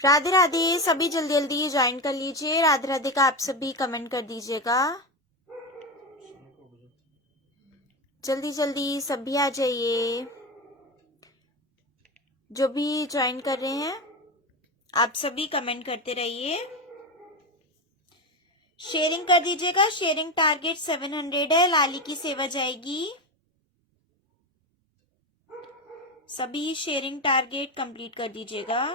राधे राधे। सभी जल्दी जल्दी ज्वाइन कर लीजिए। राधे राधे का आप सभी कमेंट कर दीजिएगा। जल्दी जल्दी सभी आ जाइए। जो भी ज्वाइन कर रहे हैं आप सभी कमेंट करते रहिए। शेयरिंग कर दीजिएगा। शेयरिंग टारगेट 700 है। लाली की सेवा जाएगी। सभी शेयरिंग टारगेट कंप्लीट कर दीजिएगा।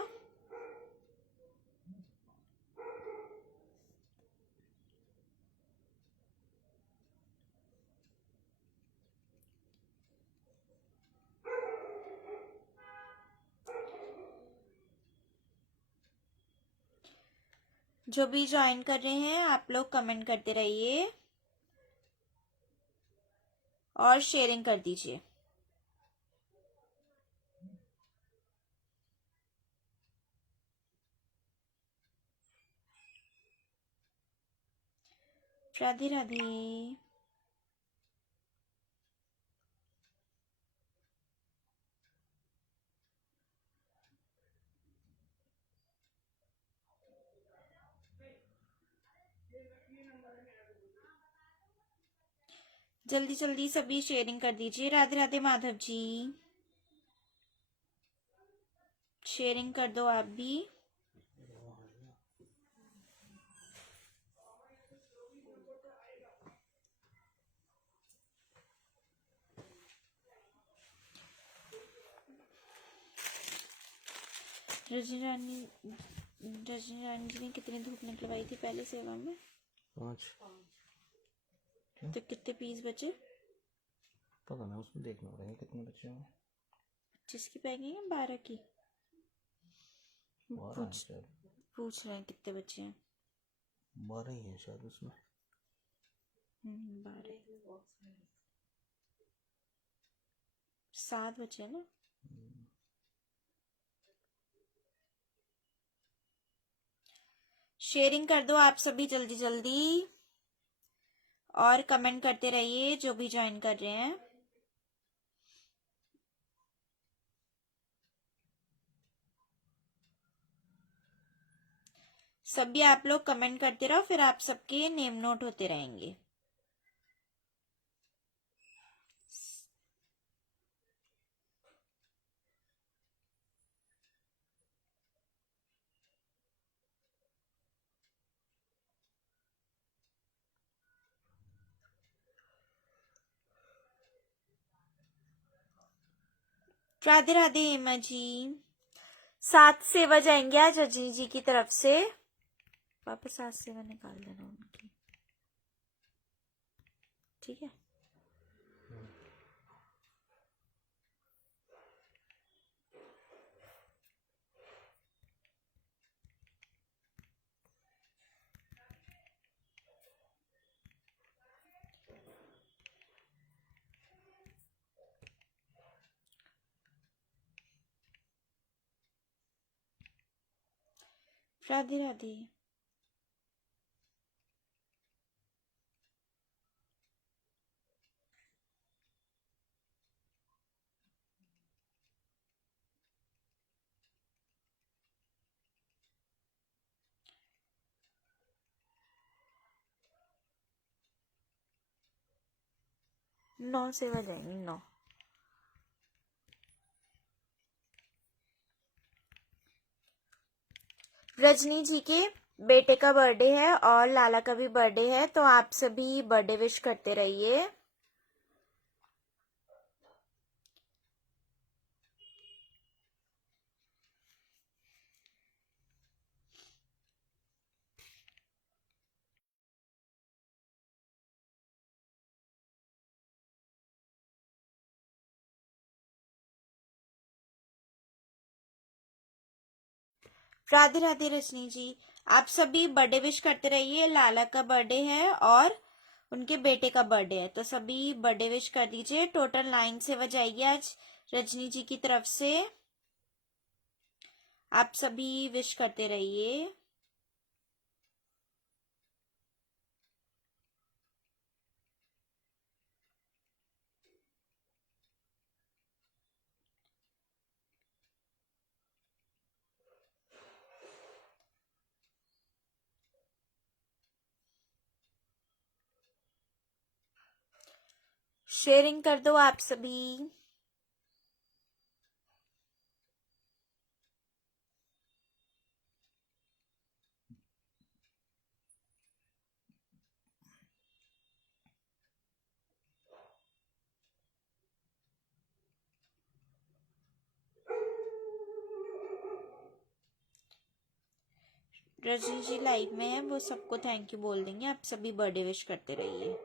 जो भी ज्वाइन कर रहे हैं आप लोग कमेंट करते रहिए और शेयरिंग कर दीजिए। राधे राधे। जल्दी जल्दी सभी शेयरिंग कर दीजिए। राधे राधे माधव जी, शेयरिंग कर दो आप भी। रजनी रानी जी ने कितनी धूप निकलवाई थी पहले सेवा में? 5। तो कितने पीस बचे? पता नहीं, उसमें देखना पड़ेगा कितने बचे हैं। 25 की पैकिंग है 12 की? 12 है शायद। पूछ रहे हैं कितने बचे हैं। 12 ही है शायद उसमें। 12 7 बचे ना। शेयरिंग कर दो आप सभी जल्दी जल्दी और कमेंट करते रहिए जो भी ज्वाइन कर रहे हैं। सभी आप लोग कमेंट करते रहो, फिर आप सबके नेम नोट होते रहेंगे। राधे राधे हेमा जी। 7 सेवा जाएंगे आज रजनी जी की तरफ से। वापस 7 सेवा निकाल देना उनकी, ठीक है। राधे राधे। नौ सेवा जाएंगी 9। रजनी जी के बेटे का बर्थडे है और लाला का भी बर्थडे है, तो आप सभी बर्थडे विश करते रहिए। राधे राधे रजनी जी, आप सभी बर्थडे विश करते रहिए। लाला का बर्थडे है और उनके बेटे का बर्थडे है, तो सभी बर्थडे विश कर दीजिए। टोटल 9 सेवा जाएगी आज रजनी जी की तरफ से। आप सभी विश करते रहिए। शेयरिंग कर दो आप सभी। रजनी जी लाइव में है, वो सबको थैंक यू बोल देंगे। आप सभी बर्थडे विश करते रहिए।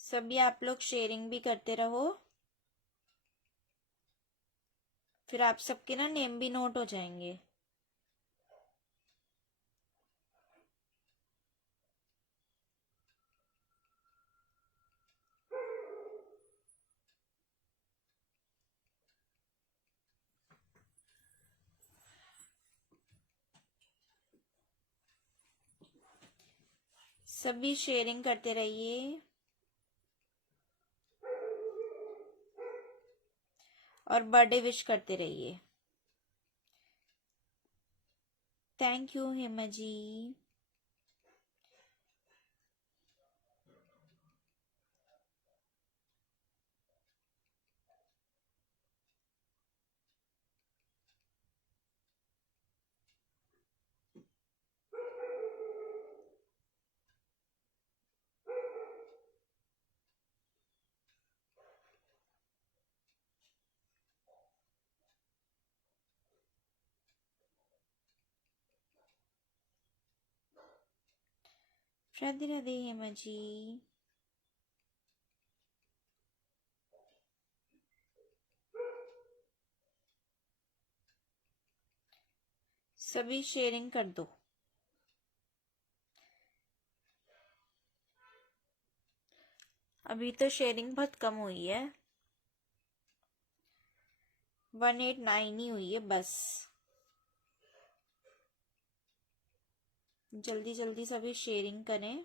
सभी आप लोग शेयरिंग भी करते रहो, फिर आप सबके ना नेम भी नोट हो जाएंगे। सभी शेयरिंग करते रहिए और बर्थडे विश करते रहिए। Thank you Hema ji. राधे राधे हेमा जी। सभी शेयरिंग कर दो। अभी तो शेयरिंग बहुत कम हुई है, 189 ही हुई है बस। जल्दी जल्दी सभी शेयरिंग करें।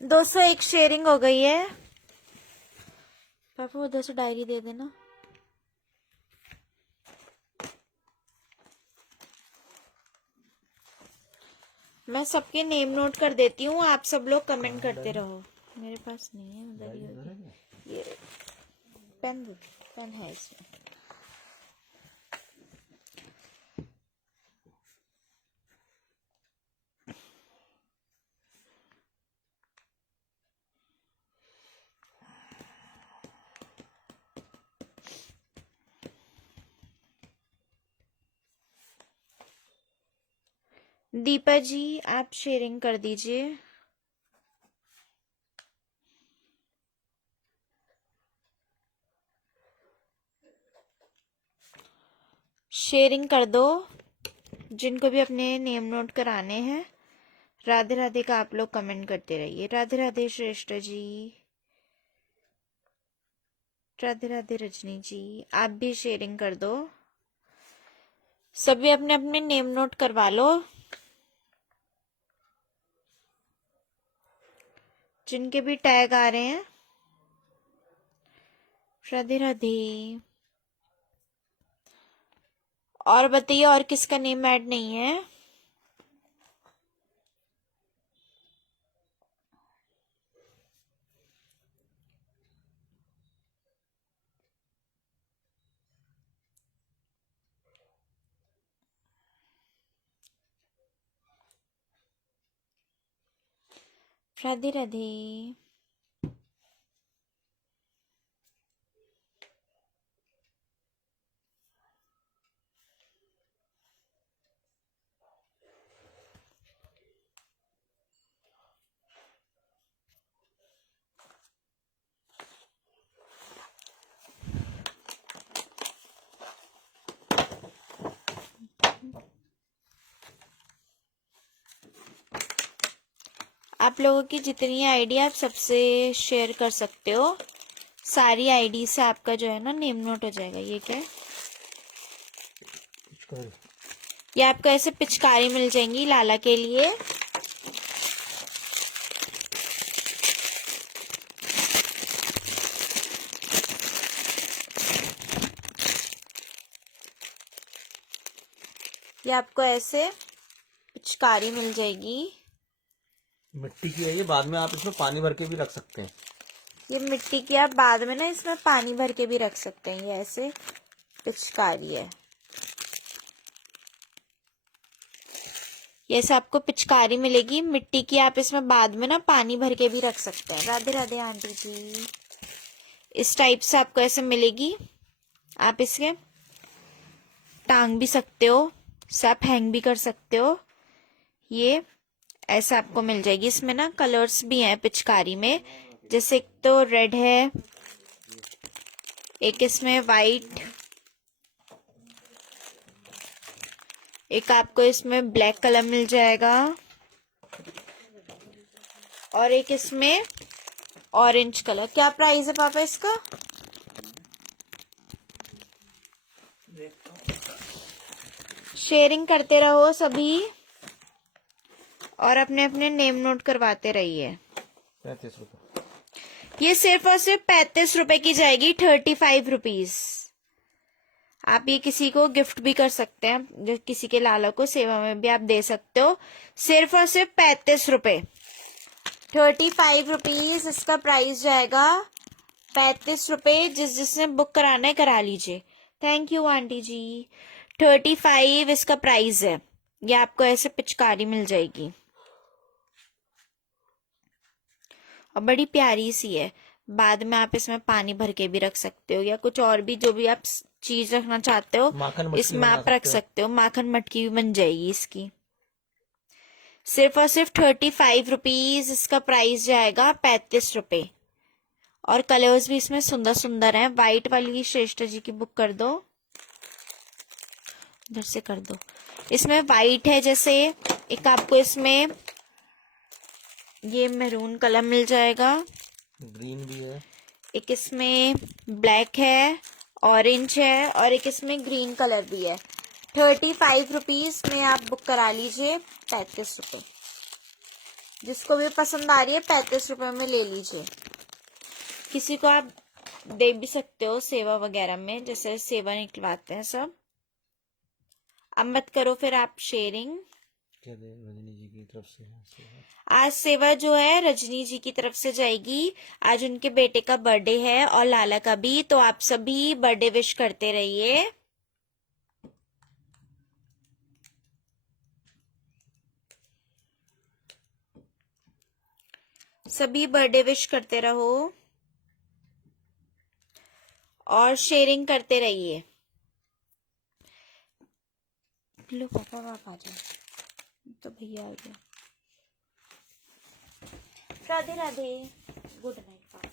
दो सौ एक शेयरिंग हो गई है। पापा उधर से डायरी दे देना। मैं सबके नेम नोट कर देती हूँ, आप सब लोग कमेंट करते रहो। मेरे पास नहीं है, उधर ही होगी। ये पेन पेन है इसमें। दीपा जी आप शेयरिंग कर दीजिए। शेयरिंग कर दो जिनको भी अपने नेम नोट कराने हैं। राधे राधे का आप लोग कमेंट करते रहिए। राधे राधे श्रेष्ठ जी। राधे राधे रजनी जी, आप भी शेयरिंग कर दो। सभी अपने अपने नेम नोट करवा लो जिनके भी टैग आ रहे हैं। राधे राधे। और बताइए, और किसका नेम ऐड नहीं है? राधे राधे। आप लोगों की जितनी आईडी आप सबसे शेयर कर सकते हो, सारी आईडी से आपका जो है ना नेम नोट हो जाएगा। ये क्या है? पिचकारी। ये आपको ऐसे पिचकारी मिल जाएंगी लाला के लिए। ये आपको ऐसे पिचकारी मिल जाएगी। मिट्टी की है ये, बाद में आप इसमें पानी भर के भी रख सकते हैं। ये मिट्टी की आप बाद में ना इसमें पानी भर के भी रख सकते हैं। ये ऐसे पिचकारी है। ये ऐसे आपको पिचकारी मिलेगी मिट्टी की, आप इसमें बाद में ना पानी भर के भी रख सकते हैं। राधे राधे आंटी जी। इस टाइप से आपको ऐसे मिलेगी। आप इसके टांग भी सकते हो, सब हैंग भी कर सकते हो। ये ऐसा आपको मिल जाएगी। इसमें ना कलर्स भी हैं पिचकारी में, जैसे एक तो रेड है, एक इसमें वाइट, एक आपको इसमें ब्लैक कलर मिल जाएगा, और एक इसमें ऑरेंज कलर। क्या प्राइस है पापा इसका? शेयरिंग करते रहो सभी और अपने अपने नेम नोट करवाते रहिए। 35 रुपये। ये सिर्फ और सिर्फ 35 रुपए की जाएगी, 35 रुपीज। आप ये किसी को गिफ्ट भी कर सकते हैं, जो किसी के लाला को सेवा में भी आप दे सकते हो। सिर्फ और सिर्फ 35 रुपए, 35 रुपीज इसका प्राइस जाएगा। 35 रुपए। जिसने बुक कराना है करा लीजिए। थैंक यू आंटी जी। 35 इसका प्राइस है। ये आपको ऐसे पिचकारी मिल जाएगी और बड़ी प्यारी सी है। बाद में आप इसमें पानी भर के भी रख सकते हो, या कुछ और भी जो भी आप चीज रखना चाहते हो इसमें आप रख सकते हो। माखन मटकी भी बन जाएगी इसकी। सिर्फ और सिर्फ 35 रुपीज इसका प्राइस जाएगा। 35 रुपए। और कलर्स भी इसमें सुंदर सुंदर हैं। व्हाइट वाली श्रेष्ठ जी की बुक कर दो, इधर से कर दो। इसमें व्हाइट है, जैसे एक आपको इसमें ये मैरून कलर मिल जाएगा, ग्रीन भी है, एक इसमें ब्लैक है, ऑरेंज है, और एक इसमें ग्रीन कलर भी है। 35 रुपीज में आप बुक करा लीजिए। 35 रुपए। जिसको भी पसंद आ रही है 35 रुपए में ले लीजिए। किसी को आप दे भी सकते हो सेवा वगैरह में, जैसे सेवा निकलवाते हैं सब। अब मत करो फिर आप शेयरिंग। क्या दे रजनी जी की तरफ से है? आज सेवा जो है रजनी जी की तरफ से जाएगी। आज उनके बेटे का बर्थडे है और लाला का भी, तो आप सभी बर्थडे विश करते रहिए। सभी बर्थडे विश करते रहो और शेयरिंग करते रहिए। लो पापा आप आ जाओ, तो भैया आ गया। राधे राधे। गुड नाइट पापा।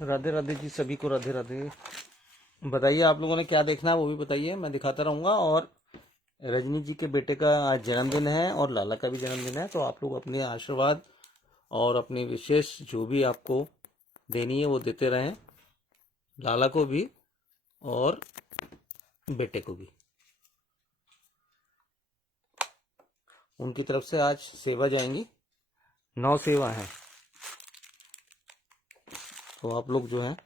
राधे राधे जी, सभी को राधे राधे। बताइए आप लोगों ने क्या देखना है वो भी बताइए, मैं दिखाता रहूँगा। और रजनी जी के बेटे का आज जन्मदिन है और लाला का भी जन्मदिन है, तो आप लोग अपने आशीर्वाद और अपनी विशेष जो भी आपको देनी है वो देते रहें, लाला को भी और बेटे को भी। उनकी तरफ से आज सेवा जाएंगी, 9 सेवा है, तो आप लोग जो है,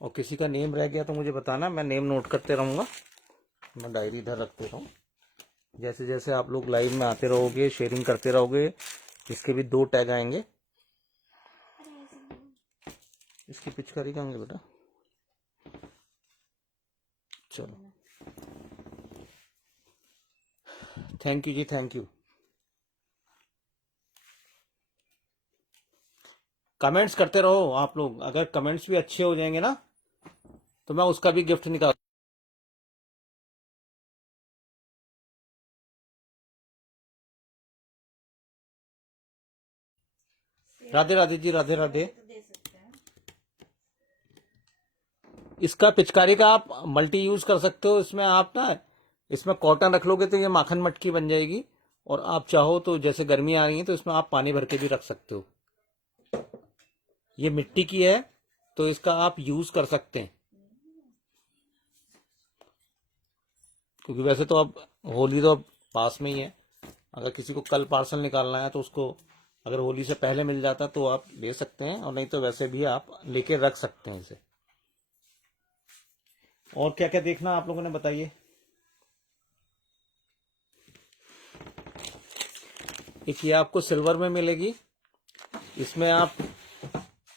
और किसी का नेम रह गया तो मुझे बताना, मैं नेम नोट करते रहूँगा। मैं डायरी इधर रखते रहूँ। जैसे जैसे आप लोग लाइव में आते रहोगे, शेयरिंग करते रहोगे, इसके भी 2 टैग आएंगे। इसकी पिचकारी कहाँ गई बेटा? चलो, थैंक यू जी, थैंक यू। कमेंट्स करते रहो आप लोग। अगर कमेंट्स भी अच्छे हो जाएंगे ना, तो मैं उसका भी गिफ्ट निकाल राधे राधे जी, राधे राधे। इसका पिचकारी का आप मल्टी यूज कर सकते हो। इसमें आप ना, इसमें कॉटन रख लोगे तो ये माखन मटकी बन जाएगी, और आप चाहो तो जैसे गर्मी आ रही है तो इसमें आप पानी भर के भी रख सकते हो। ये मिट्टी की है तो इसका आप यूज कर सकते हैं, क्योंकि वैसे तो अब होली तो अब पास में ही है। अगर किसी को कल पार्सल निकालना है तो उसको अगर होली से पहले मिल जाता तो आप ले सकते हैं, और नहीं तो वैसे भी आप लेके रख सकते हैं इसे। और क्या क्या देखना आप लोगों ने बताइए। एक ये आपको सिल्वर में मिलेगी। इसमें आप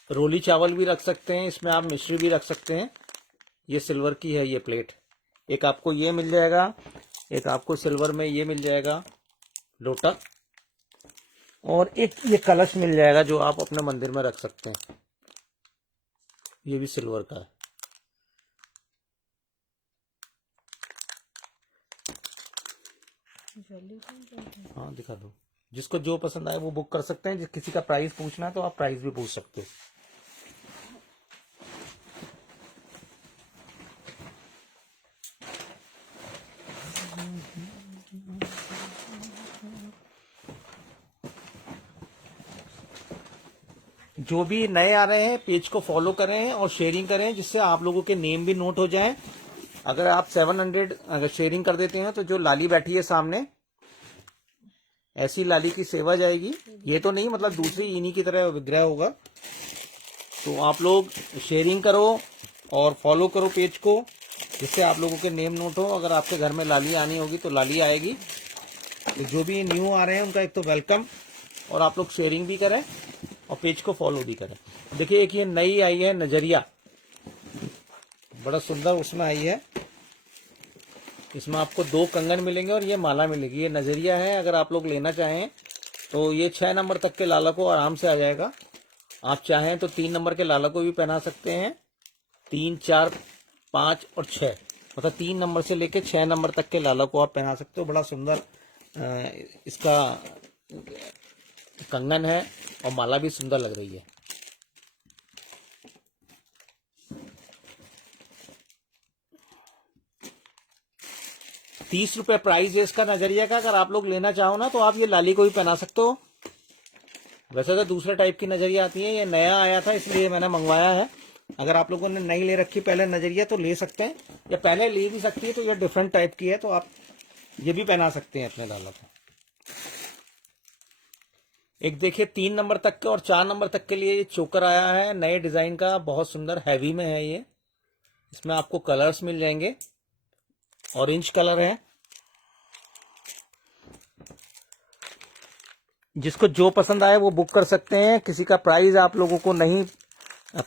रोली चावल भी रख सकते हैं, इसमें आप मिश्री भी रख सकते हैं। ये सिल्वर की है ये प्लेट। एक आपको ये मिल जाएगा, एक आपको सिल्वर में ये मिल जाएगा लोटा, और एक ये कलश मिल जाएगा जो आप अपने मंदिर में रख सकते हैं। ये भी सिल्वर का है। हाँ दिखा दो। जिसको जो पसंद आए वो बुक कर सकते हैं। जिस किसी का प्राइस पूछना है तो आप प्राइस भी पूछ सकते हो। जो भी नए आ रहे हैं पेज को फॉलो करें और शेयरिंग करें, जिससे आप लोगों के नेम भी नोट हो जाएं। अगर आप 700 अगर शेयरिंग कर देते हैं तो जो लाली बैठी है सामने, ऐसी लाली की सेवा जाएगी। ये तो नहीं, मतलब दूसरी इन्हीं की तरह विग्रह होगा। तो आप लोग शेयरिंग करो और फॉलो करो पेज को, जिससे आप लोगों के नेम नोट हो। अगर आपके घर में लाली आनी होगी तो लाली आएगी। तो जो भी न्यू आ रहे हैं उनका एक तो वेलकम, और आप लोग शेयरिंग भी करें और पेज को फॉलो भी करें। देखिए एक ये नई आई है नजरिया, बड़ा सुंदर उसमें आई है। इसमें आपको 2 कंगन मिलेंगे और ये माला मिलेगी। ये नजरिया है, अगर आप लोग लेना चाहें तो ये 6 नंबर तक के लाला को आराम से आ जाएगा। आप चाहें तो 3 नंबर के लाला को भी पहना सकते हैं। 3, 4, 5 और 6, मतलब 3 नंबर से लेके 6 नंबर तक के लाला को आप पहना सकते हो। बड़ा सुंदर इसका कंगन है और माला भी सुंदर लग रही है। ₹30 प्राइस है इसका नजरिया का। अगर आप लोग लेना चाहो ना तो आप ये लाली को भी पहना सकते हो। वैसे तो दूसरे टाइप की नजरिया आती है, ये नया आया था इसलिए मैंने मंगवाया है। अगर आप लोगों ने नहीं ले रखी पहले नजरिया तो ले सकते हैं, या पहले ले भी सकती है। तो ये डिफरेंट टाइप की है, तो आप ये भी पहना सकते हैं अपने लाला को। एक देखिए 3 नंबर तक के और 4 नंबर तक के लिए ये चोकर आया है नए डिजाइन का, बहुत सुंदर हैवी में है ये। इसमें आपको कलर्स मिल जाएंगे। ऑरेंज कलर है। जिसको जो पसंद आए वो बुक कर सकते हैं। किसी का प्राइस आप लोगों को नहीं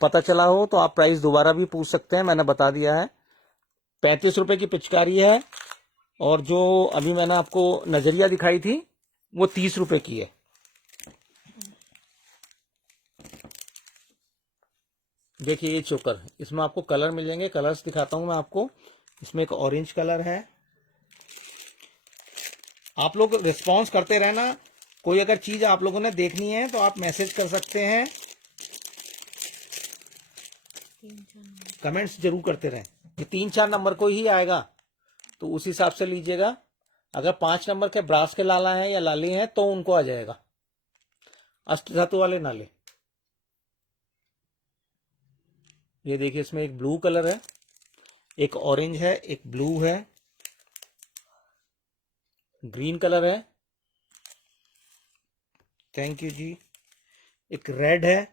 पता चला हो तो आप प्राइस दोबारा भी पूछ सकते हैं, मैंने बता दिया है। ₹35 की पिचकारी है, और जो अभी मैंने आपको नजरिया दिखाई थी वो ₹30 की है। देखिए ये चोकर, इसमें आपको कलर मिल जाएंगे। कलर्स दिखाता हूं मैं आपको। इसमें एक ऑरेंज कलर है। आप लोग रिस्पॉन्स करते रहना। कोई अगर चीज आप लोगों ने देखनी है तो आप मैसेज कर सकते हैं, कमेंट्स जरूर करते रहें। ये 3-4 नंबर को ही आएगा, तो उस हिसाब से लीजिएगा। अगर 5 नंबर के ब्रास के लाला हैं या लाली हैं तो उनको आ जाएगा। अष्ट धातु वाले नाले। ये देखिए इसमें एक ब्लू कलर है, एक ऑरेंज है, एक ब्लू है, ग्रीन कलर है, थैंक यू जी, एक रेड है,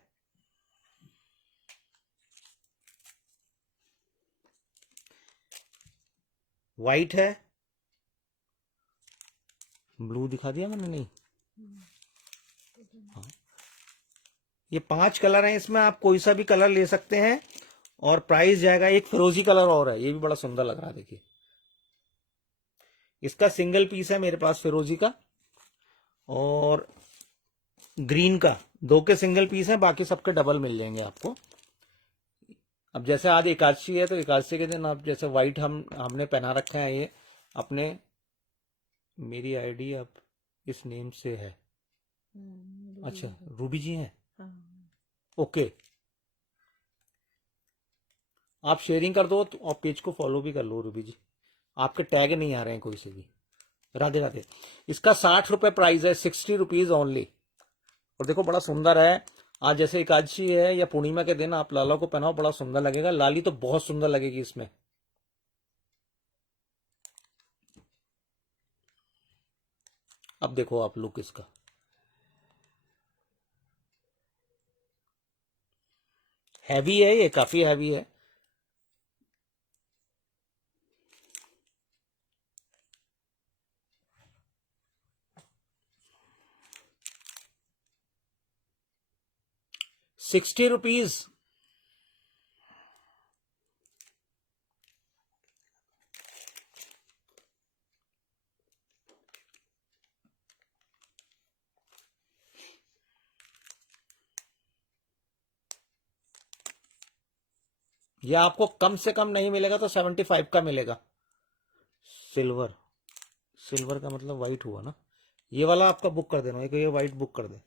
वाइट है, ब्लू दिखा दिया मैंने? नहीं, हाँ। ये 5 कलर हैं। इसमें आप कोई सा भी कलर ले सकते हैं और प्राइस जाएगा। एक फिरोजी कलर और है, ये भी बड़ा सुंदर लग रहा है। देखिए इसका सिंगल पीस है मेरे पास फिरोजी का, और ग्रीन का 2 के सिंगल पीस है, बाकी सबके डबल मिल जाएंगे आपको। अब जैसे आज एकादशी है तो एकादशी के दिन आप जैसे व्हाइट हमने पहना रखे हैं ये अपने। मेरी आईडी अब इस नेम से है। अच्छा रूबी जी हैं। ओके, आप शेयरिंग कर दो और पेज को फॉलो भी कर लो रूबी जी। आपके टैग नहीं आ रहे हैं कोई से भी। राधे राधे। इसका 60 रुपए प्राइस है, 60 रुपीज ओनली। और देखो बड़ा सुंदर है। आज जैसे एकादशी है या पूर्णिमा के दिन आप लाला को पहनाओ, बड़ा सुंदर लगेगा। लाली तो बहुत सुंदर लगेगी इसमें। अब देखो आप लुक इसका। हैवी है, ये काफी हैवी है। ₹60। ये आपको कम से कम नहीं मिलेगा तो 75 का मिलेगा। सिल्वर, सिल्वर का मतलब व्हाइट हुआ ना। ये वाला आपका बुक कर देना, एक ये व्हाइट बुक कर दे।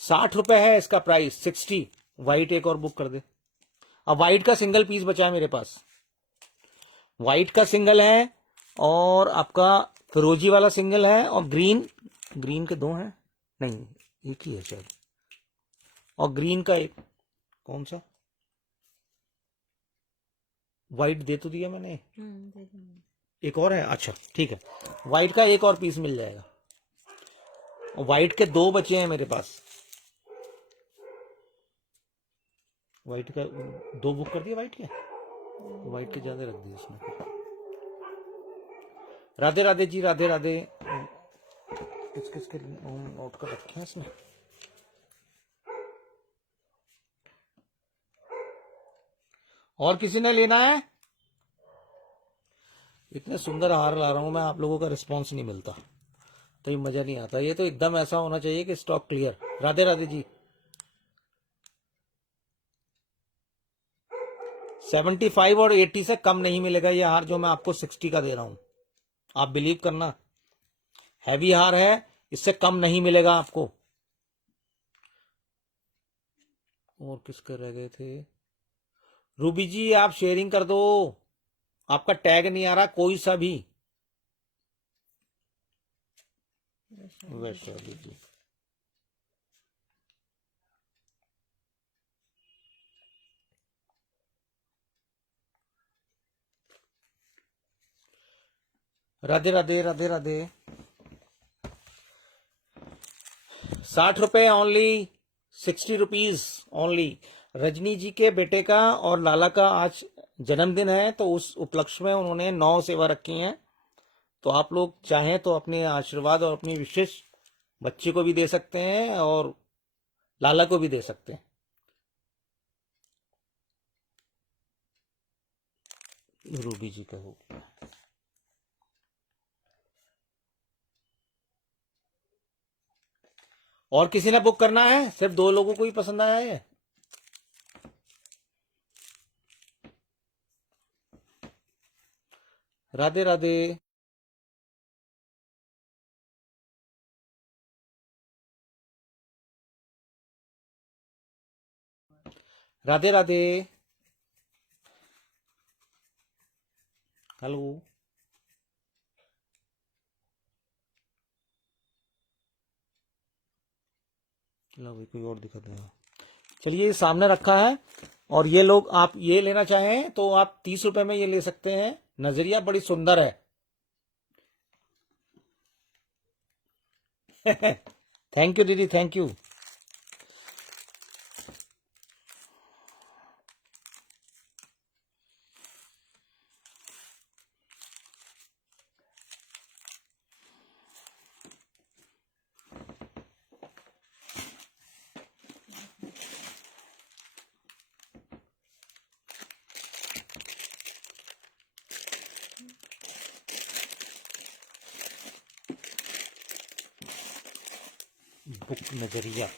₹60 है इसका प्राइस, 60। व्हाइट एक और बुक कर दे। अब व्हाइट का सिंगल पीस बचा है मेरे पास। व्हाइट का सिंगल है और आपका फिरोजी वाला सिंगल है और ग्रीन, ग्रीन के दो हैं, नहीं एक ही है शायद। और ग्रीन का एक, कौन सा व्हाइट दे तो दिया मैंने, एक और है। अच्छा ठीक है, व्हाइट का एक और पीस मिल जाएगा। और व्हाइट के दो बचे हैं मेरे पास। व्हाइट का दो बुक कर दिया व्हाइट के, व्हाइट के ज्यादा रख दिए इसमें। राधे राधे जी, राधे राधे। किस किस के नोट कर रखे हैं इसमें। और किसी ने लेना है? इतने सुंदर हार ला रहा हूं मैं, आप लोगों का रिस्पांस नहीं मिलता तो ये मजा नहीं आता। ये तो एकदम ऐसा होना चाहिए कि स्टॉक क्लियर। राधे राधे जी। 75 और 80 से कम नहीं मिलेगा ये हार जो मैं आपको 60 का दे रहा हूं। आप बिलीव करना, हैवी हार है, इससे कम नहीं मिलेगा आपको। और किसके रह गए थे? रूबी जी आप शेयरिंग कर दो, आपका टैग नहीं आ रहा कोई सा भी। वैशाली जी। राधे राधे, राधे राधे। 60 रुपए ओनली, 60 रुपीज ओनली। रजनी जी के बेटे का और लाला का आज जन्मदिन है, तो उस उपलक्ष्य में उन्होंने 9 सेवा रखी हैं। तो आप लोग चाहें तो अपने आशीर्वाद और अपनी विशेष बच्ची को भी दे सकते हैं और लाला को भी दे सकते हैं। रूबी जी का हो गया। और किसी ने बुक करना है? सिर्फ 2 लोगों को ही पसंद आया है। राधे राधे। राधे राधे। हेलो। लो भाई कोई और दिखाते हैं। चलिए ये सामने रखा है। और ये लोग आप ये लेना चाहें तो आप 30 रुपए में ये ले सकते हैं। नजरिया बड़ी सुंदर है। थैंक यू दीदी, थैंक यू। बुक नजरिया,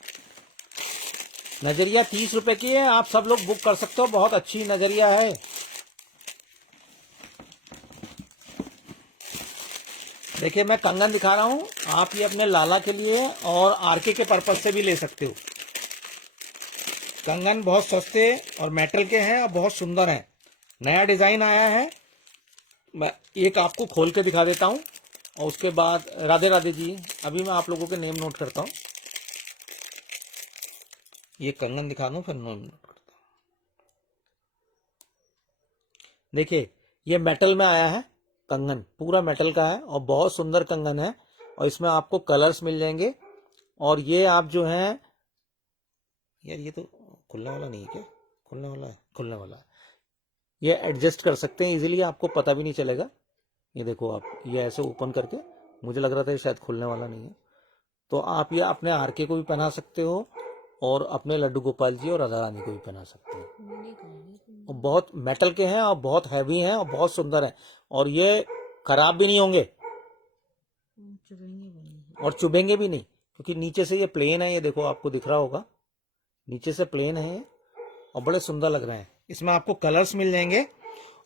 नजरिया 30 रुपए की है। आप सब लोग बुक कर सकते हो, बहुत अच्छी नजरिया है। देखिए मैं कंगन दिखा रहा हूँ, आप ये अपने लाला के लिए और आरके के पर्पज से भी ले सकते हो। कंगन बहुत सस्ते और मेटल के हैं और बहुत सुंदर हैं। नया डिजाइन आया है, मैं एक आपको खोल के दिखा देता हूँ और उसके बाद राधे राधे जी। अभी मैं आप लोगों के नेम नोट करता हूँ, ये कंगन दिखा दूँ फिर नेम नोट करता हूँ। देखिए ये मेटल में आया है, कंगन पूरा मेटल का है और बहुत सुंदर कंगन है और इसमें आपको कलर्स मिल जाएंगे। और ये आप जो है यार, ये तो खुलने वाला नहीं है क्या? खुलने वाला है, खुलने वाला है। ये एडजस्ट कर सकते हैं इजीली, आपको पता भी नहीं चलेगा। ये देखो आप, ये ऐसे ओपन करके, मुझे लग रहा था ये शायद खुलने वाला नहीं है, तो आप ये अपने आरके को भी पहना सकते हो और अपने लड्डू गोपाल जी और राधा रानी को भी पहना सकते हो। और बहुत मेटल के हैं और बहुत हैवी हैं और बहुत सुंदर हैं और ये खराब भी नहीं होंगे और चुभेंगे भी नहीं, क्योंकि नीचे से ये प्लेन है। ये देखो आपको दिख रहा होगा, नीचे से प्लेन है और बड़े सुंदर लग रहे हैं। इसमें आपको कलर्स मिल जाएंगे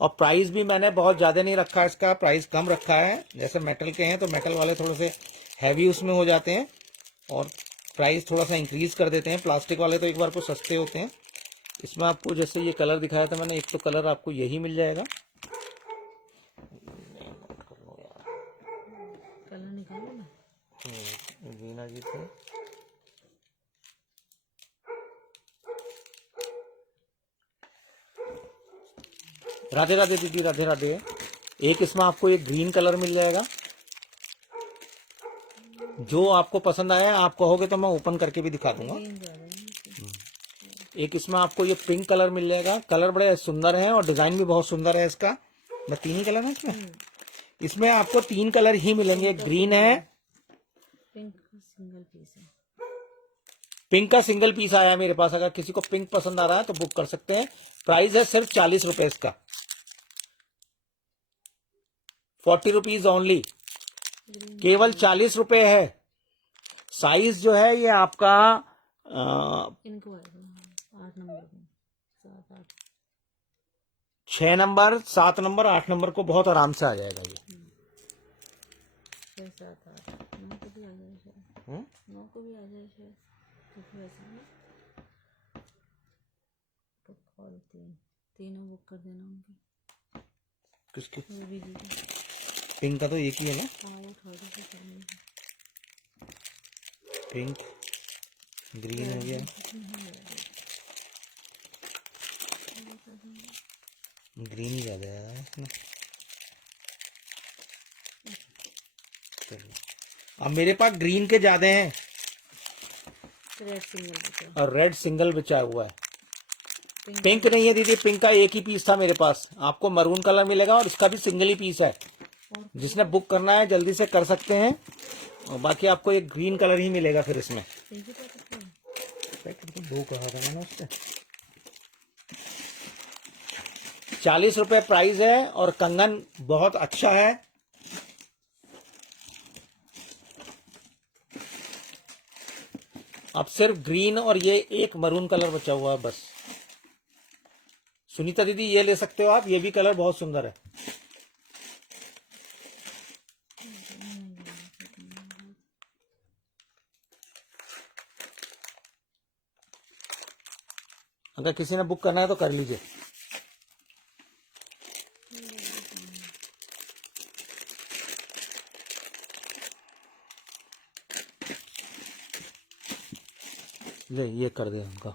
और प्राइस भी मैंने बहुत ज्यादा नहीं रखा, इसका प्राइस कम रखा है। जैसे मेटल के हैं तो मेटल वाले थोड़े से हैवी उसमें हो जाते हैं और प्राइस थोड़ा सा इंक्रीज कर देते हैं। प्लास्टिक वाले तो एक बार को सस्ते होते हैं। इसमें आपको जैसे ये कलर दिखाया था मैंने, एक तो कलर आपको यही मिल जाएगा। कलर निकालो ना, वीना जी थे। राधे राधे दीदी, राधे राधे। एक इसमें आपको एक ग्रीन कलर मिल जाएगा, जो आपको पसंद आया आप कहोगे तो मैं ओपन करके भी दिखा दूंगा। एक इसमें आपको ये पिंक कलर मिल जाएगा, कलर बड़े सुंदर है और डिजाइन भी बहुत सुंदर है इसका। मैं 3 ही कलर है इसमें, इसमें आपको 3 कलर ही मिलेंगे। एक ग्रीन है, पिंक का सिंगल पीस आया है मेरे पास। अगर किसी को पिंक पसंद आ रहा है तो बुक कर सकते हैं। प्राइस है सिर्फ 40 रुपए इसका, 40 रुपीज ओनली, केवल 40 रुपए है। साइज जो है ये आपका 6 नंबर, 7 नंबर, 8 नंबर को बहुत आराम से आ जाएगा ये। 6, 7, 8, 9 को भी आ जाए, 9 को भी आ जाए शायद। तीनों बुक कर देना उनके। किसके? पिंक का तो एक ही है ना, पिंक ग्रीन हो गया, ग्रीन ही ज्यादा है इसमें। चलिए, अब मेरे पास ग्रीन के ज्यादा हैं और रेड सिंगल बचा हुआ है। पिंक नहीं है दीदी, पिंक का एक ही पीस था मेरे पास। आपको मरून कलर मिलेगा और इसका भी सिंगल ही पीस है। जिसने बुक करना है जल्दी से कर सकते हैं और बाकी आपको एक ग्रीन कलर ही मिलेगा फिर इसमें। दो कहा था मैंने उससे। 40 रुपए प्राइस है और कंगन बहुत अच्छा है। अब सिर्फ ग्रीन और ये एक मरून कलर बचा हुआ है बस। सुनीता दीदी ये ले सकते हो आप, ये भी कलर बहुत सुंदर है। अगर किसी ने बुक करना है तो कर लीजिए। ये कर दिया उनका।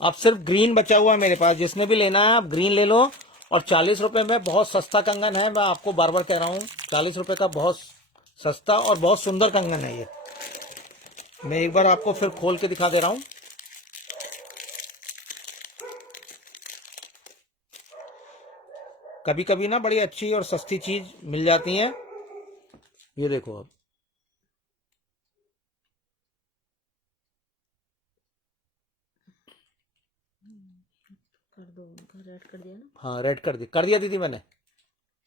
अब सिर्फ ग्रीन बचा हुआ है मेरे पास, जिसने भी लेना है आप ग्रीन ले लो। और 40 रुपए में बहुत सस्ता कंगन है, मैं आपको बार बार कह रहा हूँ, 40 रुपए का बहुत सस्ता और बहुत सुंदर कंगन है ये। मैं एक बार आपको फिर खोल के दिखा दे रहा हूँ। कभी कभी ना बड़ी अच्छी और सस्ती चीज मिल जाती है। ये देखो अब, कर दो उनका, रेड कर दिया ना? हाँ रेड कर दिया दीदी मैंने।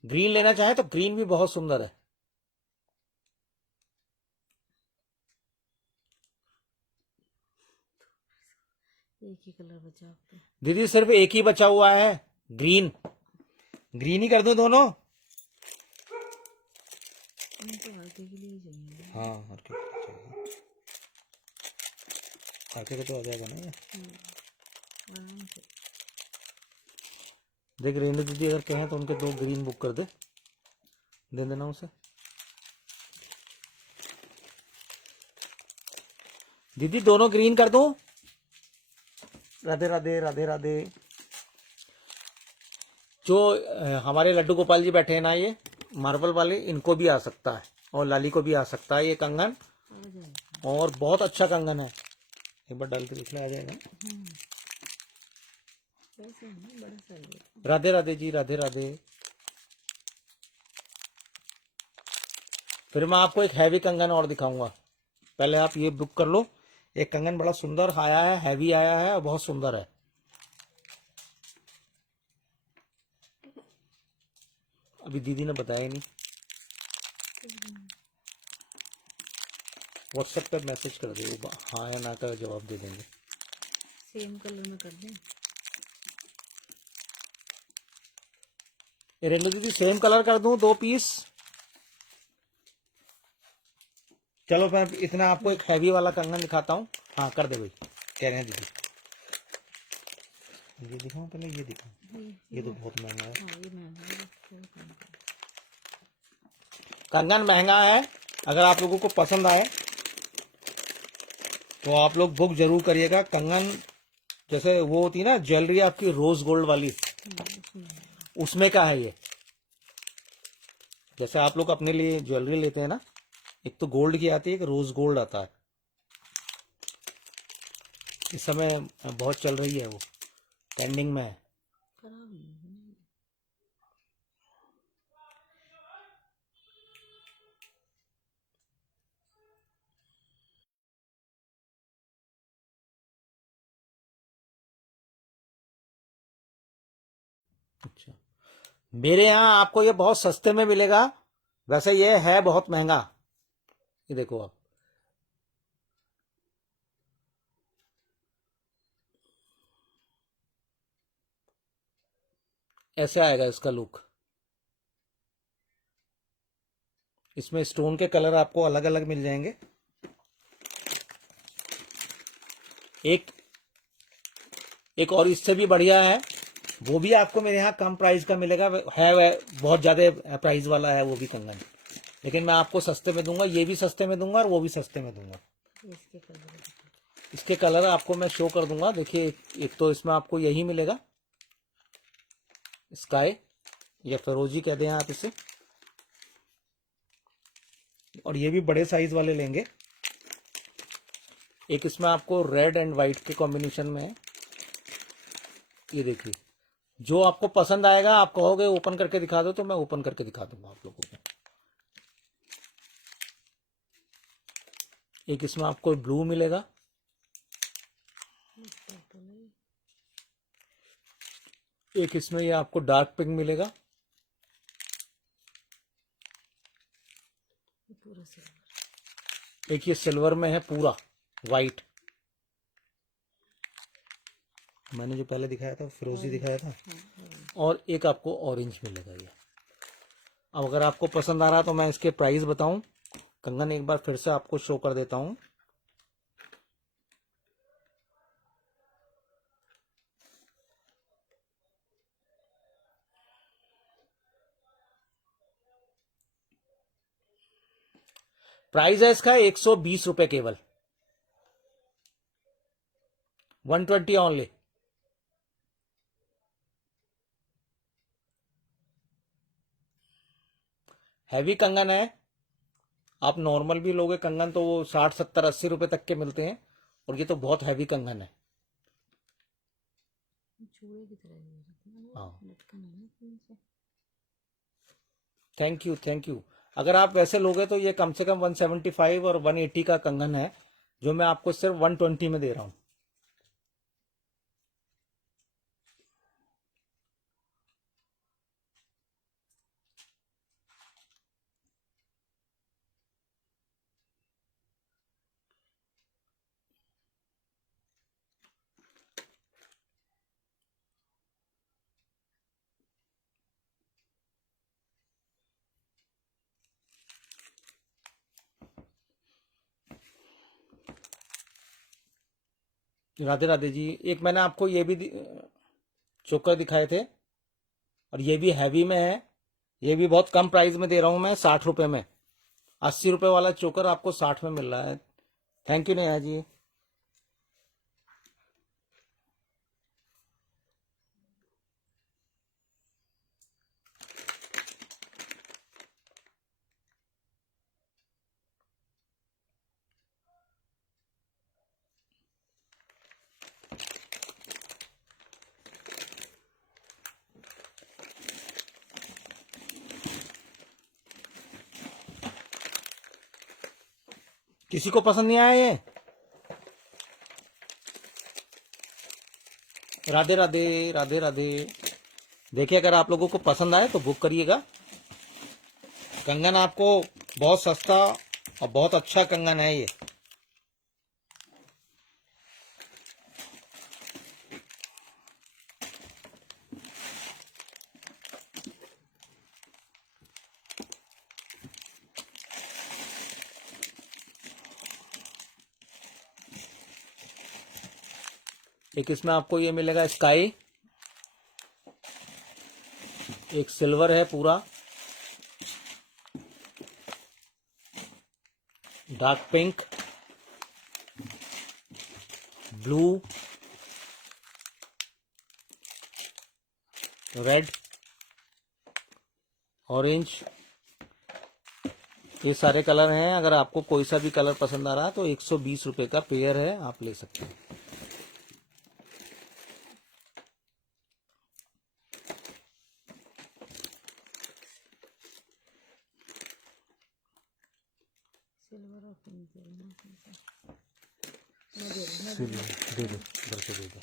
ग्रीन लेना चाहे तो ग्रीन भी बहुत सुंदर है। एक ही कलर बचा दीदी, सिर्फ एक ही बचा हुआ है, ग्रीन। ग्रीन ही कर दो दोनों। उनको आगे के लिए चाहिए। हाँ और क्या चाहिए, आगे का तो आ जाएगा ना ये। आराम से। देख रेणु दीदी अगर कहें तो उनके 2 ग्रीन बुक कर दे देना उसे। दीदी दोनों ग्रीन कर दूं। राधे राधे राधे राधे। जो हमारे लड्डू गोपाल जी बैठे हैं ना, ये मार्बल वाले, इनको भी आ सकता है और लाली को भी आ सकता है ये कंगन, आ जाएगा। और बहुत अच्छा कंगन है। एक बार डाल के देख ले, आ जाएगा। वैसे है ना, बड़ा सा ये। राधे राधे जी, राधे राधे। फिर मैं आपको एक हैवी कंगन और दिखाऊंगा, पहले आप ये बुक कर लो। एक कंगन बड़ा सुंदर आया है, हैवी आया है और बहुत सुंदर है। अभी दीदी ने बताया ही नहीं, व्हाट्सएप पे मैसेज कर दे, वो हाँ या ना का जवाब दे देंगे। सेम कलर में कर दें। रेणु दीदी सेम कलर कर दूं 2 पीस। चलो मैं इतना आपको एक हैवी वाला कंगन दिखाता हूँ। हाँ कर दे भाई, कह रहे हैं दीदी। ये दिखाऊं पहले, ये दिखाऊं। ये तो बहुत महंगा है। हाँ ये महंगा है, क्या करें? कंगन महंगा है, अगर आप लोगों को पसंद आए तो आप लोग बुक जरूर करिएगा। कंगन जैसे वो होती है ना ज्वेलरी आपकी रोज गोल्ड वाली, उसमें का है ये। जैसे आप लोग अपने लिए ज्वेलरी लेते हैं ना, एक तो गोल्ड की आती है, एक रोज गोल्ड आता है। इस समय बहुत चल रही है, वो ट्रेंडिंग में है। खराब नहीं है। अच्छा, मेरे यहाँ आपको ये बहुत सस्ते में मिलेगा, वैसे ये है बहुत महंगा। ये देखो आप, ऐसे आएगा इसका लुक। इसमें स्टोन के कलर आपको अलग अलग मिल जाएंगे। एक एक और इससे भी बढ़िया है, वो भी आपको मेरे यहाँ कम प्राइस का मिलेगा। है वह बहुत ज्यादा प्राइस वाला है वो भी कंगन, लेकिन मैं आपको सस्ते में दूंगा। ये भी सस्ते में दूंगा और वो भी सस्ते में दूंगा। इसके कलर इसके कलर आपको मैं शो कर दूंगा। देखिए एक तो इसमें आपको यही मिलेगा, स्काई या फिरोजी कह दें आप इसे, और ये भी बड़े साइज वाले लेंगे। एक इसमें आपको रेड एंड व्हाइट के कॉम्बिनेशन में है। ये देखिए, जो आपको पसंद आएगा आप कहोगे ओपन करके दिखा दो, तो मैं ओपन करके दिखा दूंगा आप लोगों को। एक इसमें आपको ब्लू मिलेगा, एक इसमें ये आपको डार्क पिंक मिलेगा, पूरा सिल्वर। एक ये सिल्वर में है पूरा वाइट। मैंने जो पहले दिखाया था फिरोजी दिखाया था, और एक आपको ऑरेंज मिलेगा ये। अब अगर आपको पसंद आ रहा तो मैं इसके प्राइस बताऊं। कंगन एक बार फिर से आपको शो कर देता हूं। प्राइस है इसका 120 रुपए केवल, 120 ओनली। हैवी कंगन है, आप नॉर्मल भी लोगे कंगन तो वो 60 70 80 रुपए तक के मिलते हैं, और ये तो बहुत हैवी कंगन है। चूड़े की तरह ही रहता है ना, हाँ लटकन है ना इनसे। Thank you thank you. अगर आप वैसे लोगे तो ये कम से कम 175 और 180 का कंगन है, जो मैं आपको सिर्फ 120 में दे रहा हूं। राधे राधे जी। एक मैंने आपको ये भी चोकर दिखाए थे, और ये भी हैवी में है। ये भी बहुत कम प्राइस में दे रहा हूं मैं, 60 रुपए में। 80 रुपए वाला चोकर आपको 60 में मिल रहा है। Thank you Neha ji. किसी को पसंद नहीं आया ये? राधे राधे, राधे राधे। देखिए, अगर आप लोगों को पसंद आए तो बुक करिएगा। कंगन आपको बहुत सस्ता और बहुत अच्छा कंगन है ये। एक इसमें आपको ये मिलेगा स्काई, एक सिल्वर है पूरा, dark pink, blue, red, orange, ये सारे कलर हैं। अगर आपको कोई सा भी कलर पसंद आ रहा है तो 120 रुपए का पेयर है, आप ले सकते हैं। सिल्वर और पिंक दे रही हूँ मैं दे रही हूँ दे दो, इधर से दे दो।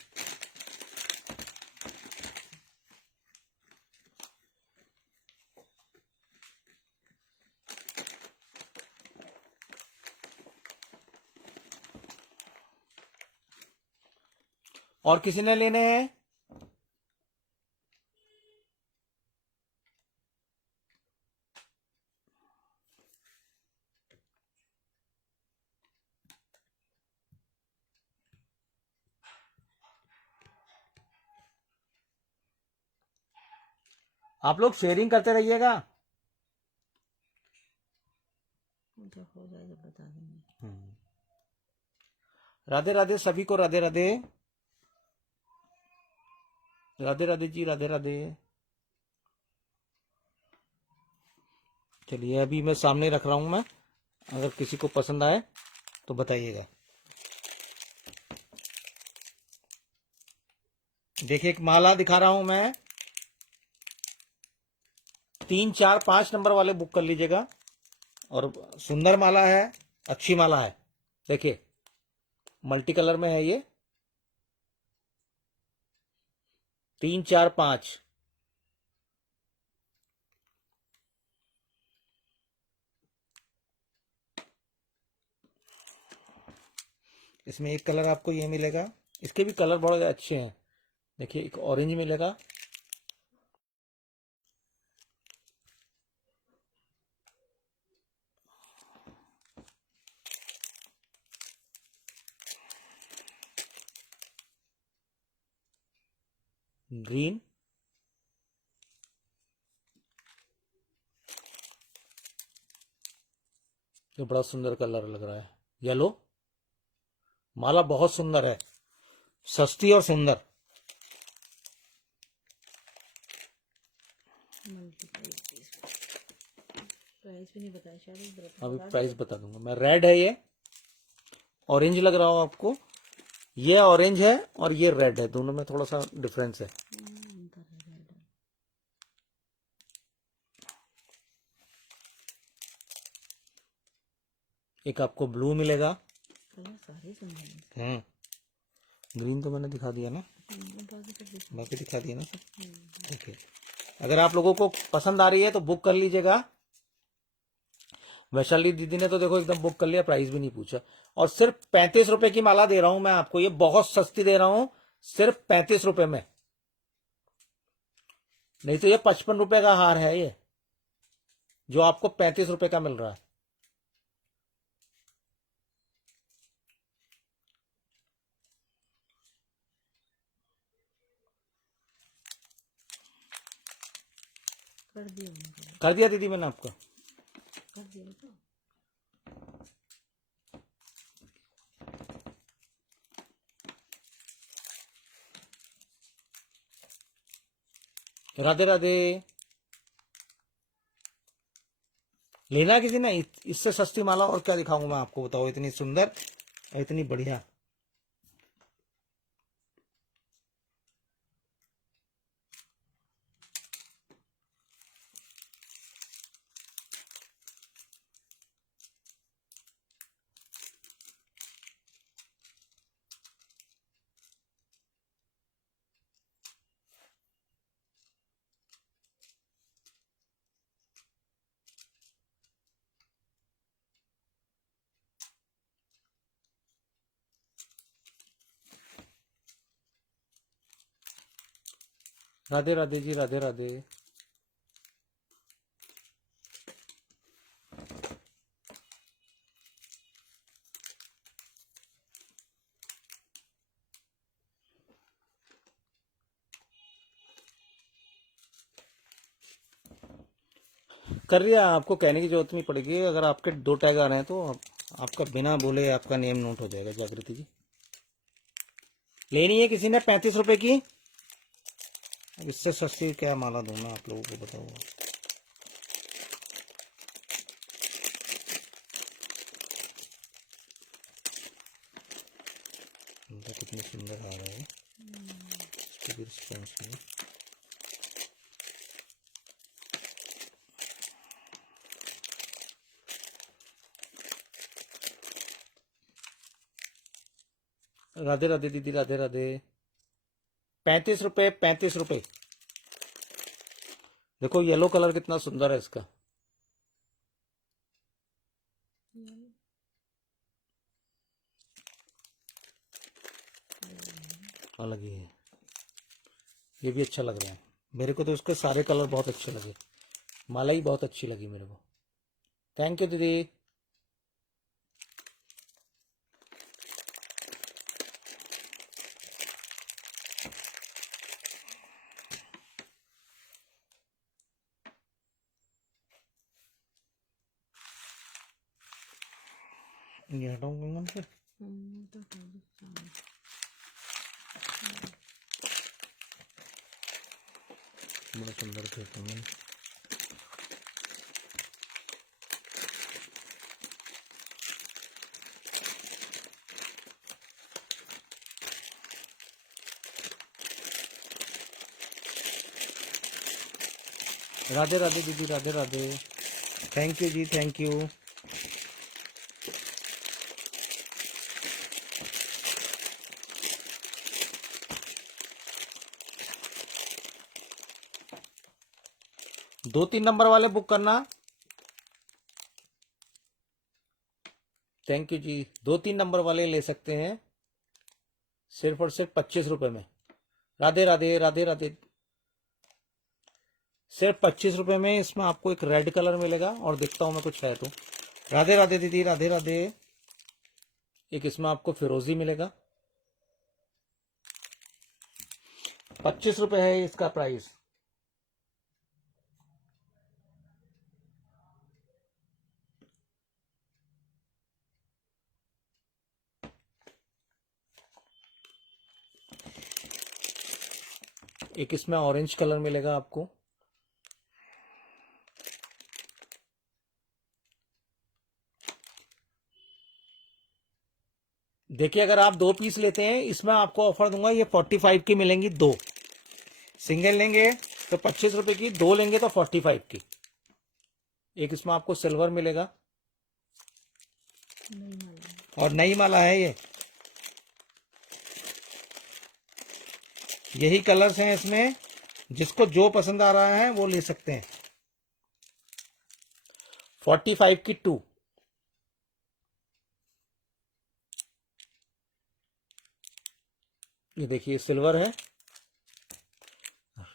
और किसी ने लेने हैं? आप लोग शेयरिंग करते रहिएगा। जब हो जाए जब बता देंगे। राधे राधे सभी को, राधे राधे, राधे राधे जी, राधे राधे। चलिए, अभी मैं सामने रख रहा हूं मैं, अगर किसी को पसंद आए तो बताइएगा। देखिए, एक माला दिखा रहा हूं मैं, 3, 4, 5 नंबर वाले बुक कर लीजिएगा। और सुंदर माला है, अच्छी माला है। देखिए, मल्टी कलर में है ये, 3, 4, 5। इसमें एक कलर आपको ये मिलेगा, इसके भी कलर बहुत अच्छे हैं। देखिए, एक ऑरेंज मिलेगा, ग्रीन, ये बड़ा सुंदर कलर लग रहा है, येलो। माला बहुत सुंदर है, सस्ती और सुंदर। प्राइस भी नहीं बताया शायद। अभी प्राइस बता दूंगा मैं। रेड है ये, ऑरेंज लग रहा हो आपको। ये ऑरेंज है और ये रेड है, दोनों में थोड़ा सा डिफरेंस है। एक आपको ब्लू मिलेगा। कलर सारे सुंदर हैं। ग्रीन तो मैंने दिखा दिया ना, बाकी बाकी दिखा दिया ना सब। ओके, अगर आप लोगों को पसंद आ रही है तो बुक कर लीजिएगा। वैशाली दीदी ने तो देखो एकदम बुक कर लिया, प्राइस भी नहीं पूछा। और सिर्फ 35 रुपए की माला दे रहा हूं मैं आपको, ये बहुत सस्ती दे रहा हूं, सिर्फ 35 रुपए में। नहीं तो ये 55 रुपए का हार है ये, जो आपको 35 रुपए का मिल रहा है। कर दिया उनको, कर दिया दीदी मैंने आपका। कर दिया तो। राधे राधे। लेना किसी ने, इससे सस्ती माला और क्या दिखाऊंगा मैं आपको, बताओ, इतनी सुंदर और इतनी बढ़िया। राधे राधे जी, राधे राधे। कर लिया, आपको कहने की जरूरत नहीं पड़ेगी। अगर आपके 2 टैग आ रहे हैं तो आपका बिना बोले आपका नेम नोट हो जाएगा। जागृति जी, लेनी है किसी ने 35 रुपए की? इससे सस्ती क्या माला दूं मैं आप लोगों को, बताओ। कितनी सुंदर आ रहा है इसकी भी रिस्पॉन्स में। राधे राधे दीदी, राधे राधे। 35 रुपए, 35 रुपए। देखो येलो कलर कितना सुंदर है इसका, अलग ही है। ये भी अच्छा लग रहा है मेरे को, तो इसके सारे कलर बहुत अच्छे लगे। माला ही बहुत अच्छी लगी मेरे को। थैंक यू दीदी। ये हटाऊं कंगन से। तो बड़ा सुंदर थे कंगन। राधे राधे दीदी, राधे राधे। थैंक यू जी, थैंक यू। दो 3 नंबर वाले बुक करना। Thank you ji. 2 3 नंबर वाले ले सकते हैं सिर्फ और सिर्फ 25 रुपए में। राधे राधे, राधे राधे। सिर्फ 25 रुपए में इसमें आपको एक रेड कलर मिलेगा, और देखता हूं मैं कुछ है तो। राधे राधे दीदी, राधे राधे। एक इसमें आपको फिरोजी मिलेगा। 25 रुपए है इसका प्राइस। एक इसमें ऑरेंज कलर मिलेगा आपको। देखिए, अगर आप 2 पीस लेते हैं, इसमें आपको ऑफर दूंगा, ये 45 की मिलेंगी 2। सिंगल लेंगे तो 25 रुपए की, 2 लेंगे तो 45 की। एक इसमें आपको सिल्वर मिलेगा, नहीं मालूम। और नई माला है ये। यही कलर्स हैं इसमें, जिसको जो पसंद आ रहा है वो ले सकते हैं। 45 की 2। ये देखिए, सिल्वर है,